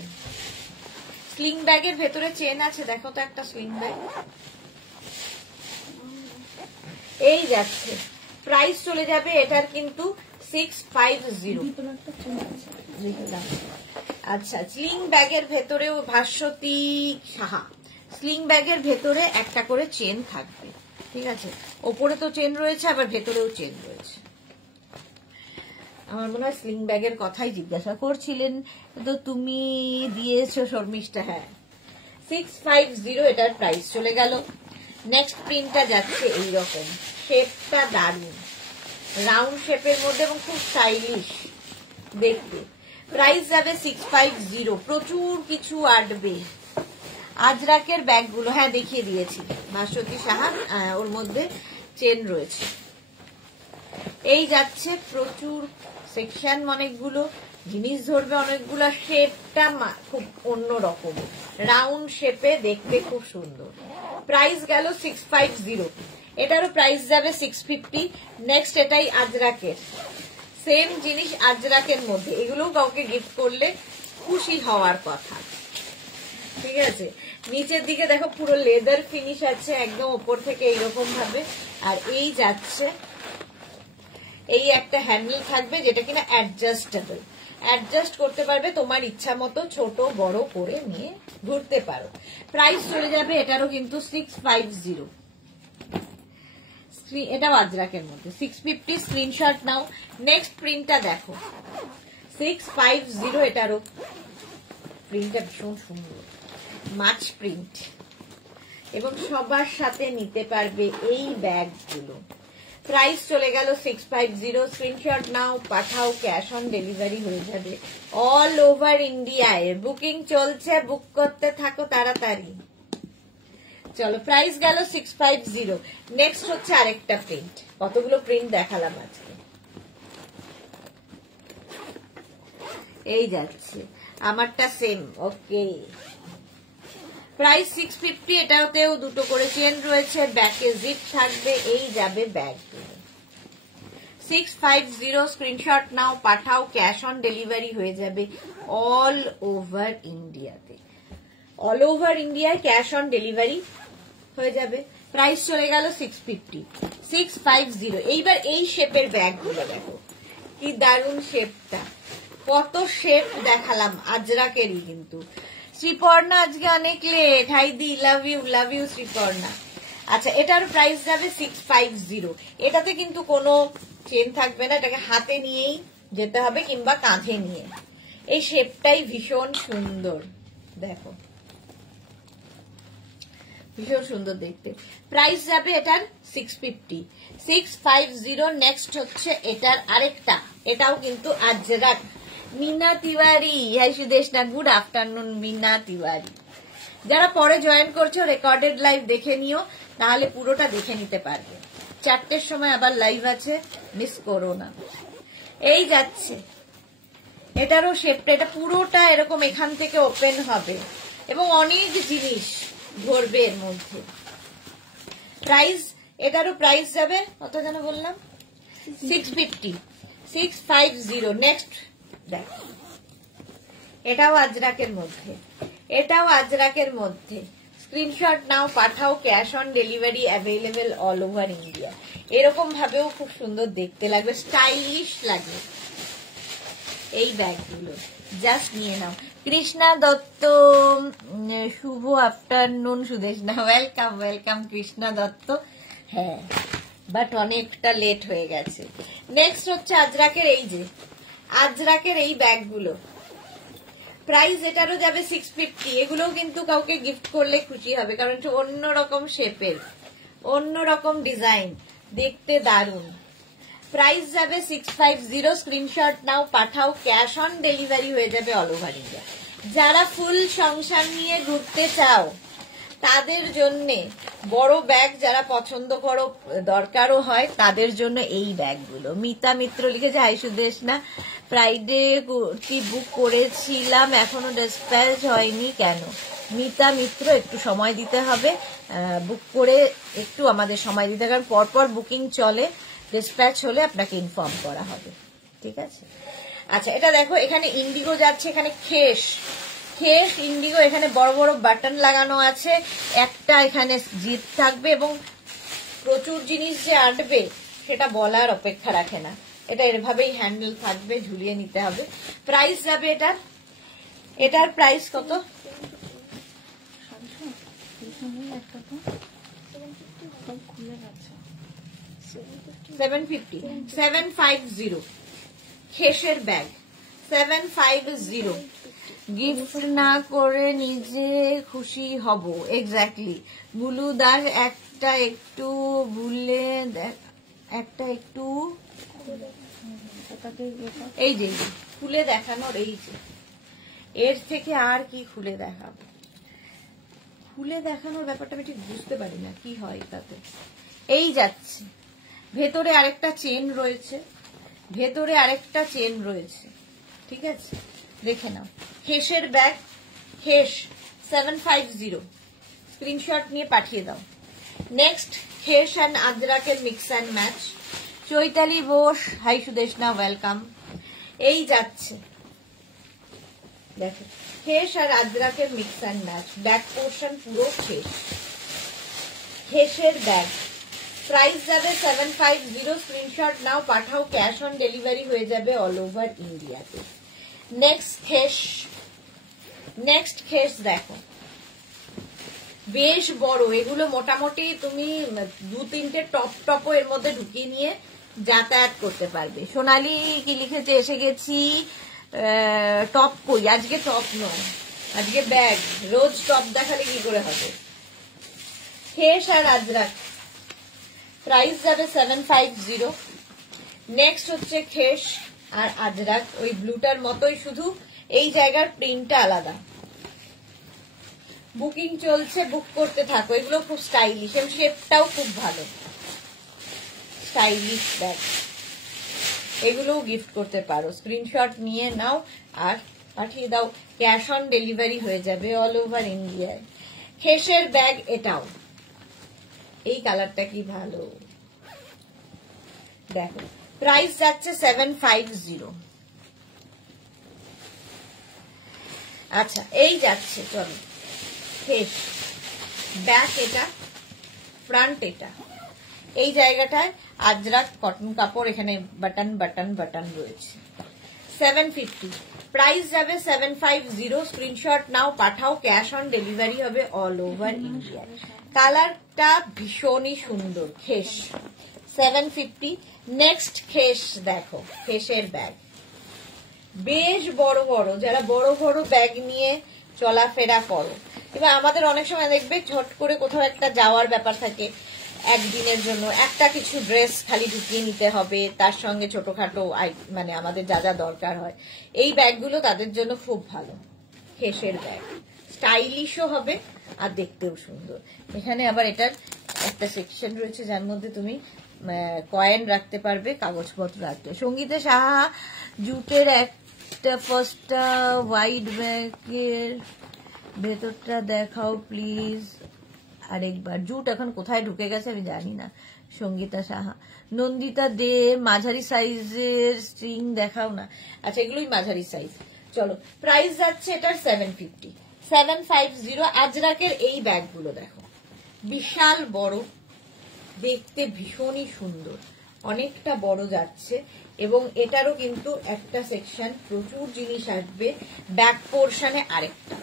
স্লিং ব্যাগের ভেতরে চেন আছে, দেখো তো একটা স্লিং ব্যাগ, এই যাচ্ছে। প্রাইস চলে যাবে এটার কিন্তু 650। আচ্ছা, স্লিং ব্যাগের ভেতরেও ভাস্বতী সাহা, স্লিং ব্যাগের ভেতরে একটা করে চেন থাকবে, ঠিক আছে, ওপরে তো চেন রয়েছে, আবার ভেতরেও চেন রয়েছে। আমার মনে হয় স্লিং ব্যাগের কথাই জিজ্ঞাসা করছিলেন তো তুমি, দিয়েছো শর্মিষ্ঠা। হ্যাঁ, 650 এটার প্রাইস চলে গেল। নেক্সট প্রিন্টটা যাচ্ছে এইরকম, শেপটা দারুণ, রাউন্ড শেপের মধ্যে এবং খুব স্টাইলিশ দেখতে। প্রাইস যাবে 650, প্রচুর কিছু আসবে। আজরাকের ব্যাগগুলো, হ্যাঁ দেখিয়ে দিয়েছি, ভাস্বতী সাহা, ওর মধ্যে চেন রয়েছে, এই যাচ্ছে, প্রচুর সেকশন, অনেকগুলো জিনিস ধরবে, অনেকগুলো, শেপটা খুব অন্যরকম, রাউন্ড শেপে দেখতে খুব সুন্দর। প্রাইস গেল 650, এটারও প্রাইস যাবে 650। নেক্সট এটাই আজরাকের, সেম জিনিস আজরাকের মধ্যে, এগুলো কাউকে গিফট করলে খুশি হওয়ার কথা, ঠিক আছে। নিচের দিকে দেখো পুরো লেদার ফিনিশ আছে একদম, ওপর থেকে এইরকম ভাবে, আর এই যাচ্ছে, এই একটা হ্যান্ডেল থাকবে যেটা কিনা অ্যাডজাস্টেবল, অ্যাডজাস্ট করতে পারবে তোমার ইচ্ছা মতো, ছোট বড় করে নিয়ে ঘুরতে পারো। প্রাইস চলে যাবে এটারও কিন্তু 650, এটাও আজরাকের মধ্যে 650, স্ক্রিনশট নাও। নেক্সট প্রিন্টটা দেখো, 650, এটারও প্রিন্টটা ভীষণ সুন্দর, মাছ প্রিন্ট, এবং সবার সাথে নিতে পারবে এই ব্যাগগুলো। প্রাইস চলে গেল 650, স্ক্রিনশট নাও, পাঠাও, ক্যাশ অন ডেলিভারি হয়ে যাবে অল ওভার ইন্ডিয়ায়। বুকিং চলছে, বুক করতে থাকো তাড়াতাড়ি। চলো, প্রাইস গেল 650। নেক্সট হচ্ছে আরেকটা প্রিন্ট, কতগুলো প্রিন্ট দেখালাম আজকে, এই যাচ্ছে, আমারটা সেম, ওকে। প্রাইস 650, এটাতেও দুটো করে চেন রয়েছে, ব্যাকে জিপ থাকবে, এই যাবে ব্যাগগুলো। 650, স্ক্রিনশট নাও, পাঠাও, ক্যাশ অন ডেলিভারি হয়ে যাবে অল ওভার ইন্ডিয়াতে, অল ওভার ইন্ডিয়ায় ক্যাশ অন ডেলিভারি হয়ে যাবে। প্রাইস চলে গেল 650, 650। এইবার এই শেপের ব্যাগগুলো দেখো, কি দারুণ শেপটা, কত শেপ দেখালাম আজরাকেরই কিন্তু। শ্রীপর্ণা আজকে অনেক লেট, হাই দি, লাভ ইউ শ্রীপর্ণা। আচ্ছা, এটার প্রাইস যাবে 650, এটাতে কিন্তু কোনো চেন থাকবে না, এটাকে হাতে নিয়েই যেতে হবে কিংবা কাঁধে নিয়ে। এই শেপটাই ভীষণ সুন্দর, দেখো ভীষণ সুন্দর দেখতে। প্রাইস যাবে এটার 650, 650। নেক্সট হচ্ছে এটার আরেকটা, এটাও কিন্তু Ajrakh, Mina Tiwari, hi Sudeshna, good afternoon Mina Tiwari. যারা পরে জয়েন করছো রেকর্ডেড লাইভ দেখে নিও, তাহলে পুরোটা দেখে নিতে পারবে। 4টের সময় আবার লাইভ আছে, মিস করো না। এই যাচ্ছে, এটারও শেপটা, এটা পুরোটা এরকম এখান থেকে ওপেন হবে এবং অনেক জিনিস ধরবে এর মধ্যে। প্রাইস, এটারও প্রাইস যাবে কত যেন বললাম, 650, 650। নেক্সট দেখো, এটাও আজরাকের মধ্যে, এটাও আজরাকের মধ্যে, স্ক্রিনশট নাও, পাঠাও, cash on delivery available all over India. এরকম ভাবেও খুব সুন্দর দেখতে লাগবে, স্টাইলিশ লাগবে এই ব্যাগগুলো, জাস্ট নিয়ে নাও। কৃষ্ণা দত্ত, শুভ afternoon Sudeshna, welcome welcome Krishna Dutta. হ্যাঁ, বাট অনেকটা লেট হয়ে গেছে। নেক্সট হচ্ছে আজরাকের এই ব্যাগগুলো, প্রাইস এটারও যাবে 650। এগুলোও কিন্তু কাউকে গিফট করলে খুশি হবে, কারণ অন্যরকম শেপের, অন্যরকম ডিজাইন, দেখতে দারুণ। প্রাইস যাবে 650। স্ক্রিনশট নাও, পাঠাও, ক্যাশ অন ডেলিভারি হয়ে যাবে অল ওভার ইন্ডিয়া। যারা ফুল সংসার নিয়ে ঘুরতে চাও তাদের জন্য বড় ব্যাগ, যারা পছন্দ করো, দরকারও হয়, তাদের জন্য এই ব্যাগগুলো। মিতা মিত্র লিখেছে, হাই সুদেশনা, ফ্রাইডে কুর্তি বুক করেছিলাম, এখনো ডিসপ্যাচ হয়নি কেন? মিতা মিত্র, একটু সময় দিতে হবে, বুক করে একটু আমাদের সময় দিতে হবে, কারণ পরপর বুকিং চলে, ডিসপ্যাচ হলে আপনাকে ইনফর্ম করা হবে, ঠিক আছে? আচ্ছা, এটা দেখো, এখানে ইন্ডিগো যাচ্ছে, এখানে খেস ইন্ডিগো, এখানে বড় বড় বাটন লাগানো আছে, একটা এখানে জিপ থাকবে, এবং প্রচুর জিনিস যে আঁটবে সেটা বলার অপেক্ষা রাখে না। এটা এভাবেই হ্যান্ডেল থাকবে, ঝুলিয়ে নিতে হবে। প্রাইস যাবে এটার প্রাইস কত? 750 খেসের ব্যাগ 750। গিফট না করে নিজে খুশি হব, এক্স্যাক্টলি। বুলু দাস, একটা একটু ভুলে একটা একটু এই যে খুলে দেখানোর, এই যে এর থেকে আর কি খুলে দেখাবো? খুলে দেখানোর ব্যাপারটা আমি ঠিক বুঝতে পারি না কি হয় তাতে। এই যাচ্ছে, ভেতরে আরেকটা চেন রয়েছে, ঠিক আছে, দেখে নাও। হেসের ব্যাগ, হেস 750, স্ক্রিনশট নিয়ে পাঠিয়ে দাও। নেক্সট, হেস অ্যান্ড আজরাকের mix and match. Chaitali Bose, hi Sudeshna, welcome. এই যাচ্ছে, দেখো, হেস আর আজরাকের mix and match, back portion পুরো হেসের ব্যাগ। প্রাইস যাবে 750। স্ক্রিনশট নাও, পাঠাও, ক্যাশ অন ডেলিভারি হয়ে যাবে অল ওভার ইন্ডিয়াতে। নেক্সট খেস দেখো, বেশ বড়, এগুলো মোটামুটি তুমি 2-3টে টপও এর মধ্যে ঢুকিয়ে নিয়ে যাতায়াত করতে পারবে। সোনালি কি লিখেছে, এসে গেছি, টপ কই? আজকে টপ নয়, আজকে ব্যাগ। রোজ টপ দেখালে কি করে হবে? খেস আর আজরাক, প্রাইস যাবে 750। নেক্সট হচ্ছে খেস আর আজরাক, ওই ব্লুটার মতোই, শুধু এই জায়গার প্রিন্টটা আলাদা। বুকিং চলছে, বুক করতে থাকো। এগুলো খুব স্টাইলিশ, এবং শেপটাও খুব ভালো, স্টাইলিশ ব্যাগ। এগুলোও গিফট করতে পারো। স্ক্রিনশট নিয়ে নাও আর পাঠিয়ে দাও, ক্যাশ অন ডেলিভারি হয়ে যাবে অল ওভার ইন্ডিয়ায়। খেসের ব্যাগ এটাও, এই কালারটা কি ভালো, দেখো। প্রাইস যাচ্ছে 750। আচ্ছা, এই যাচ্ছে, চলো। খেস ব্যাক, এটা ফ্রন্ট, এটা এই জায়গাটায় আজরাক কটন কাপড়, এখানে বাটন রয়েছে। 750। প্রাইস যাবে 750। স্ক্রিনশট নাও, পাঠাও, ক্যাশ অন ডেলিভারি হবে অল ওভার ইন্ডিয়া। কালারটা ভীষণই সুন্দর, খেস 750। নেক্সট খেস দেখো, খেসের ব্যাগ বেশ বড় বড়, যারা বড় বড় ব্যাগ নিয়ে চলাফেরা করো, এবার আমাদের অনেক সময় দেখবে ঝট করে কোথাও একটা যাওয়ার ব্যাপার থাকে, একদিনের জন্য একটা কিছু ড্রেস খালি ঢুকিয়ে নিতে হবে, তার সঙ্গে ছোটখাটো মানে আমাদের যা যা দরকার হয়, এই ব্যাগগুলো তাদের জন্য খুব ভালো। খেসের ব্যাগ স্টাইলিশও হবে আর দেখতেও সুন্দর। এখানে আবার এটার একটা সেকশন রয়েছে যার মধ্যে তুমি কয়েন রাখতে পারবে, কাগজপত্র রাখতে। সঙ্গীতা সাহা, জুটের একটা ফার্স্টটা হোয়াইট ব্যাগের ভেতরটা দেখাও প্লিজ আরেকবার। জুট এখন কোথায় ঢুকে গেছে আমি জানি না। সঙ্গীতা সাহা। নন্দিতা দে, মাঝারি সাইজের স্ট্রিং দেখাও না। আচ্ছা, এগুলোই মাঝারি সাইজ। চলো, প্রাইস যাচ্ছে এটার 750। 750 আজরাকের এই ব্যাগগুলো দেখো, বিশাল বড়, দেখতে ভীষণই সুন্দর, অনেকটা বড় যাচ্ছে এবং এটারও কিন্তু একটা সেকশন, প্রচুর জিনিস আসবে। ব্যাক পোর্শনে আরেকটা,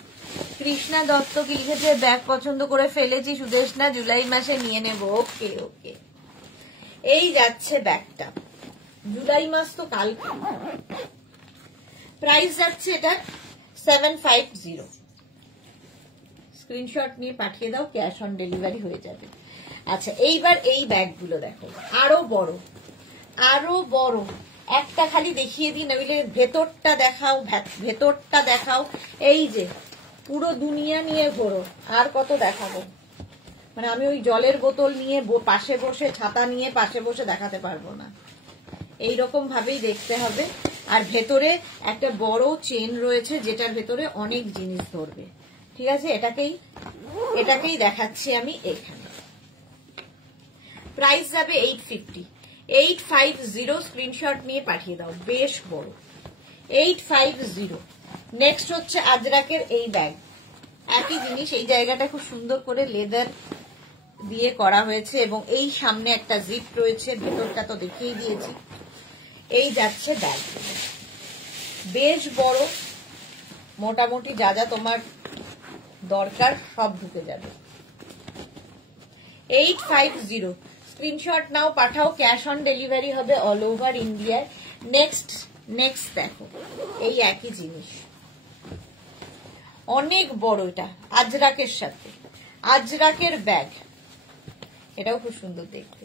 কৃষ্ণা দত্ত কি লিখেছে, ব্যাগ পছন্দ করে ফেলেছি সুদেশনা, জুলাই মাসে নিয়ে নেব। ওকে ওকে, এই যাচ্ছে ব্যাগটা, জুলাই মাস তো কালকে। প্রাইস যাচ্ছে এটা 750। স্ক্রিনশট নিয়ে পাঠিয়ে দাও, ক্যাশ অন ডেলিভারি হয়ে যাবে। আচ্ছা, এইবার এই ব্যাগগুলো দেখো, আরো বড়, আরো বড়। একটা খালি দেখিয়ে দিই, নইলে ভেতরটা দেখাও, ভেতরটা দেখাও। এই যে পুরো দুনিয়া নিয়ে ঘোরো, আর কত দেখাবো। মানে আমি ওই জলের বোতল নিয়ে পাশে বসে, ছাতা নিয়ে পাশে বসে দেখাতে পারবো না, এইরকম ভাবেই দেখতে হবে। আর ভেতরে একটা বড় চেন রয়েছে, যেটার ভেতরে অনেক জিনিস ধরবে। ঠিক আছে, এটাকেই দেখাচ্ছি আমি এখানে। প্রাইস যাবে 850। স্ক্রিনশট নিয়ে পাঠিয়ে দাও, বেশ বড়, 850। নেক্সট হচ্ছে আজরাকের এই ব্যাগ, একই জিনিস, এই জায়গাটা খুব সুন্দর করে লেদার দিয়ে করা হয়েছে এবং এই সামনে একটা জিপ রয়েছে, ভেতরটা তো দেখিয়ে দিয়েছি। এই যাচ্ছে ব্যাগ, বেশ বড়, মোটামুটি যা যা তোমার দরকার সব ঢুকে যাবে। 850। স্ক্রিনশট নাও, পাঠাও, ক্যাশ অন ডেলিভারি হবে অল ওভার ইন্ডিয়ায়। নেক্সট দেখো, এই একই জিনিস, অনেক বড়, এটা আজরাকের সাথে, আজরাকের ব্যাগ, এটাও খুব সুন্দর দেখতে।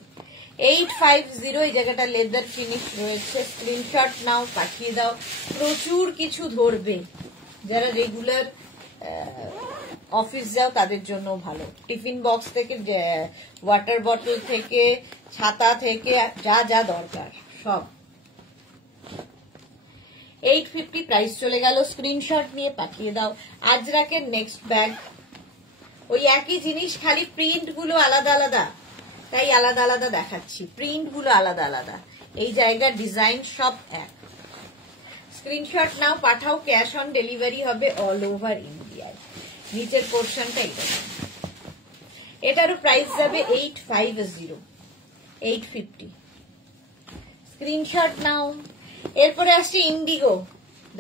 850, এই জায়গাটা লেদার ফিনিশ রয়েছে। স্ক্রিনশট নাও, পাঠিয়ে দাও, প্রচুর কিছু ধরবে। যারা রেগুলার অফিস যাও তাদের জন্য ভালো, টিফিন বক্স থেকে, ওয়াটার বটল থেকে, ছাতা থেকে, যা যা দরকার সব। 850 প্রাইস চলে গেল। স্ক্রিনশট নিয়ে পাঠিয়ে দাও। আজরাকের নেক্সট ব্যাগ, ওই একই জিনিস, খালি প্রিন্ট গুলো আলাদা আলাদা, তাই আলাদা আলাদা দেখাচ্ছি, প্রিন্ট গুলো আলাদা আলাদা, এই জায়গার ডিজাইন সব এক। স্ক্রিনশট নাও, পাঠাও, ক্যাশ অন ডেলিভারি হবে অল ওভার ইন্ডিয়ায়। নিচের পোর্শনটা এটা, এটারও প্রাইস যাবে 850। স্ক্রিনশট নাও। এরপরে আসছে ইন্ডিগো,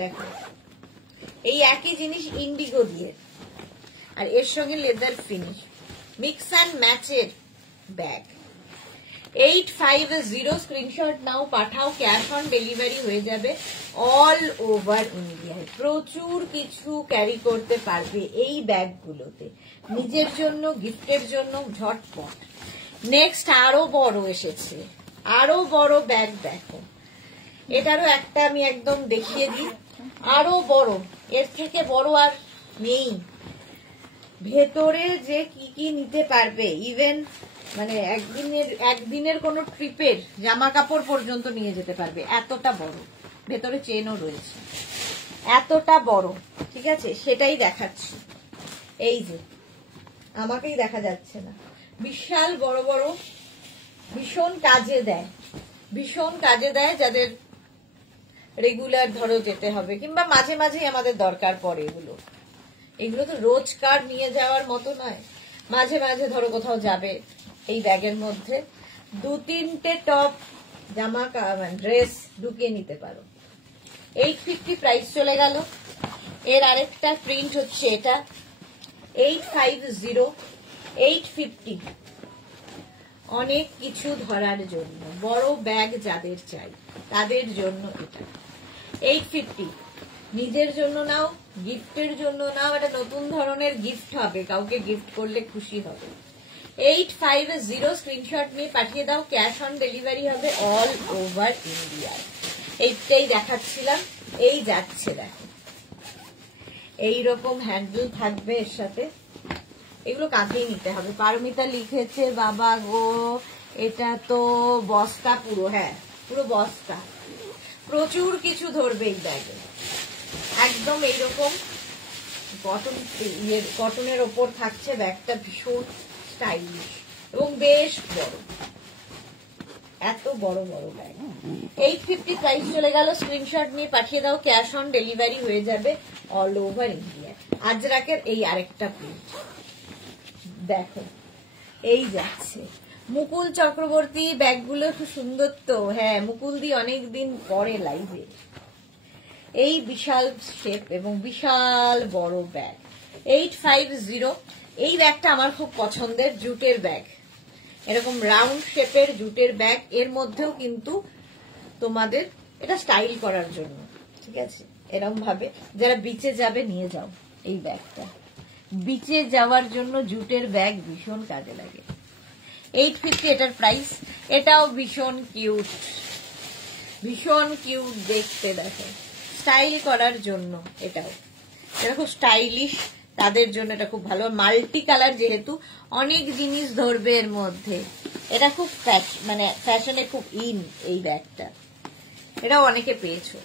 দেখো এই একই জিনিস ইন্ডিগো দিয়ে, আর এর সঙ্গে লেদার ফিনিশ, মিক্স অ্যান্ড ম্যাচের ব্যাগ। 850। স্ক্রিনশট নাও, পাঠাও, ক্যাশ অন ডেলিভারি হয়ে যাবে অল ওভার ইন্ডিয়ায়। প্রচুর কিছু ক্যারি করতে পারবে এই ব্যাগগুলোতে, নিজের জন্য, গিফটের জন্য ঝটপট। নেক্সট আরো বড় এসেছে, আরো বড় ব্যাগ দেখো, এটারও একটা আমি একদম দেখিয়ে দিই, আরো বড়, এর থেকে বড় আর নেই। ভেতরে যে কি কি নিতে পারবে, ইভেন মানে একদিনের কোন ট্রিপের জামা কাপড় পর্যন্ত নিয়ে যেতে পারবে, এতটা বড়। ভেতরে চেনও রয়েছে, এতটা বড়। ঠিক আছে, সেটাই দেখাচ্ছি। এই যে আমাকেই দেখা যাচ্ছে না, বিশাল বড় বড়, ভীষণ কাজে দেয়, ভীষণ কাজে দেয় যাদের রেগুলার ধরো যেতে হবে, কিংবা মাঝে মাঝেই আমাদের দরকার পড়ে। এগুলো তো রোজকার নিয়ে যাওয়ার মতো নয়, মাঝে মাঝে ধরো কোথাও যাবে, এই ব্যাগের মধ্যে 2-3টে টপ, জামা, ড্রেস ঢুকিয়ে নিতে পারো। 850 প্রাইস চলে গেল। এর আরেকটা প্রিন্ট হচ্ছে এটা, 850, 850। অনেক কিছু ধরার জন্য, বড় ব্যাগ যাদের চাই তাদের জন্য এটা 850। নিজের জন্য নাও, গিফটের জন্য নাও, এটা নতুন ধরনের গিফট হবে, কাউকে গিফট করলে খুশি হবে। 850। স্ক্রিনশট নিয়ে পাঠিয়ে দাও, ক্যাশ অন ডেলিভারি হবে অল ওভার ইন্ডিয়া। এইটাই দেখাচ্ছিলাম, এই যাচ্ছে দেখো, এইরকম হ্যান্ডেল থাকবে এর সাথে। এগুলো কাঁধেই নিতে হবে। পারমিতা লিখেছে, বাবা গো এটা তো বস্তা পুরো, হ্যাঁ পুরো বস্তা, প্রচুর কিছু ধরবে এই ব্যাগে। একদম এইরকম কটনের ওপর থাকছে ব্যাগটা, ভীষণ স্টাইলিশ এবং বেশ বড়। এত বড় বড় ব্যাগ। 850 প্রাইস চলে গেল। স্ক্রিনশট নিয়ে পাঠিয়ে দাও, ক্যাশ অন ডেলিভারি হয়ে যাবে অল ওভার ইন্ডিয়া। আজরাকের এই আরেকটা প্রিন্ট দেখো, এই যাচ্ছে মুকুল চক্রবর্তী। ব্যাগগুলো খুব সুন্দর তো। হ্যাঁ, মুকুল দি অনেকদিন পরে লাইভে। এই বিশাল শেপ এবং বিশাল বড় ব্যাগ 850। এই ব্যাগটা আমার খুব পছন্দের, জুটের ব্যাগ, এরকম রাউন্ড শেপের জুটের ব্যাগ। এর মধ্যেও কিন্তু তোমাদের এটা স্টাইল করার জন্য, ঠিক আছে, এরকম ভাবে যারা বিচে যাবে নিয়ে যাও এই ব্যাগটা। বিচে যাওয়ার জন্য জুটের ব্যাগ ভীষণ কাজে লাগে। 850 এটার প্রাইস। এটাও ভীষণ কিউট, ভীষণ কিউট দেখতে। দেখো, স্টাইল করার জন্য এটাও, এটা খুব স্টাইলিশ, তাদের জন্য এটা খুব ভালো। মাল্টি কালার যেহেতু অনেক জিনিস ধরবে এর মধ্যে, এটা খুব মানে ফ্যাশনে খুব ইন এই ব্যাগটা। এটাও অনেকে পেয়েছো।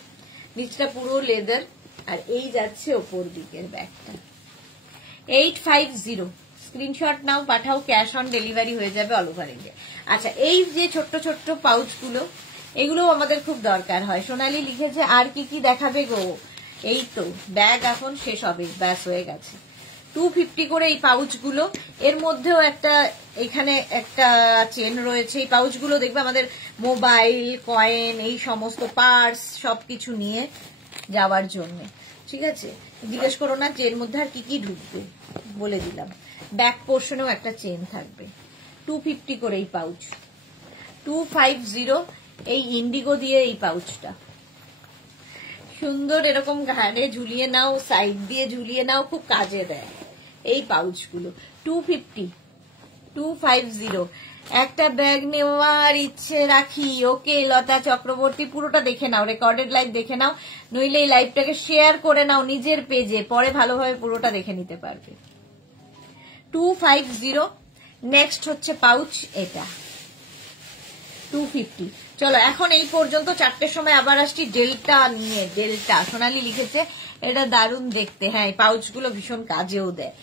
নিচটা পুরো লেদার, আর এই যাচ্ছে ওপর দিকের ব্যাগটা। 850 স্ক্রিনশট নাও, পাঠাও, ক্যাশ অন ডেলিভারি হয়ে যাবে অল ওভার ইন্ডিয়া। আচ্ছা, এই যে ছোট্ট ছোট্ট পাউচগুলো, এগুলো আমাদের খুব দরকার হয়। সোনালি লিখেছে আর কি কি দেখাবে গো? এই তো ব্যাগ এখন শেষ হবে, ব্যাস হয়ে গেছে। 250 করে এই পাউচগুলো। এর মধ্যেও একটা এখানে একটা চেন রয়েছে। এই পাউচগুলো দেখবে আমাদের মোবাইল, কয়েন, এই সমস্ত পার্স সবকিছু নিয়ে যাওয়ার জন্য, ঠিক আছে। জিজ্ঞেস করো না যে এর মধ্যে আর কি কি ঢুকবে, বলে দিলাম। ব্যাক পোর্শনেও একটা চেন থাকবে। 250 করে এই পাউচ। 250 এই ইন্ডিগো দিয়ে এই পাউচটা সুন্দর, এরকম ঘাড়ে ঝুলিয়ে নাও, সাইড দিয়ে ঝুলিয়ে নাও, খুব কাজে দেয় এই পাউচগুলো। 250 একটা ব্যাগ নেওয়ার ইচ্ছে রাখি। ওকে লতা চক্রবর্তী, পুরোটা দেখে নাও, রেকর্ডেড লাইভ দেখে নাও, নইলে এই লাইভটাকে শেয়ার করে নাও নিজের পেজে, পরে ভালোভাবে পুরোটা দেখে নিতে পারবে। 250। নেক্সট হচ্ছে পাউচ, এটা 250। চলো এখন এই পর্যন্ত, 4টের সময় আবার আসছি ডেল্টা নিয়ে। ডেল্টা সোনালি লিখেছে এটা দারুণ দেখতে। হ্যাঁ, এই পাউচগুলো ভীষণ কাজেও দেয়।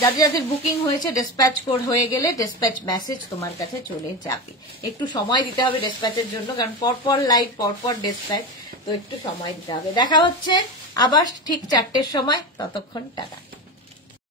যাদের যাদের বুকিং হয়েছে, ডিসপ্যাচ কোড হয়ে গেলে ডিসপ্যাচ মেসেজ তোমার কাছে চলে যাবে। একটু সময় দিতে হবে ডিসপ্যাচের জন্য, কারণ পরপর লাইভ, পরপর ডিসপ্যাচ, তো একটু সময় দিতে হবে। দেখা হচ্ছে আবার ঠিক 4টের সময়, ততক্ষণ টাটা।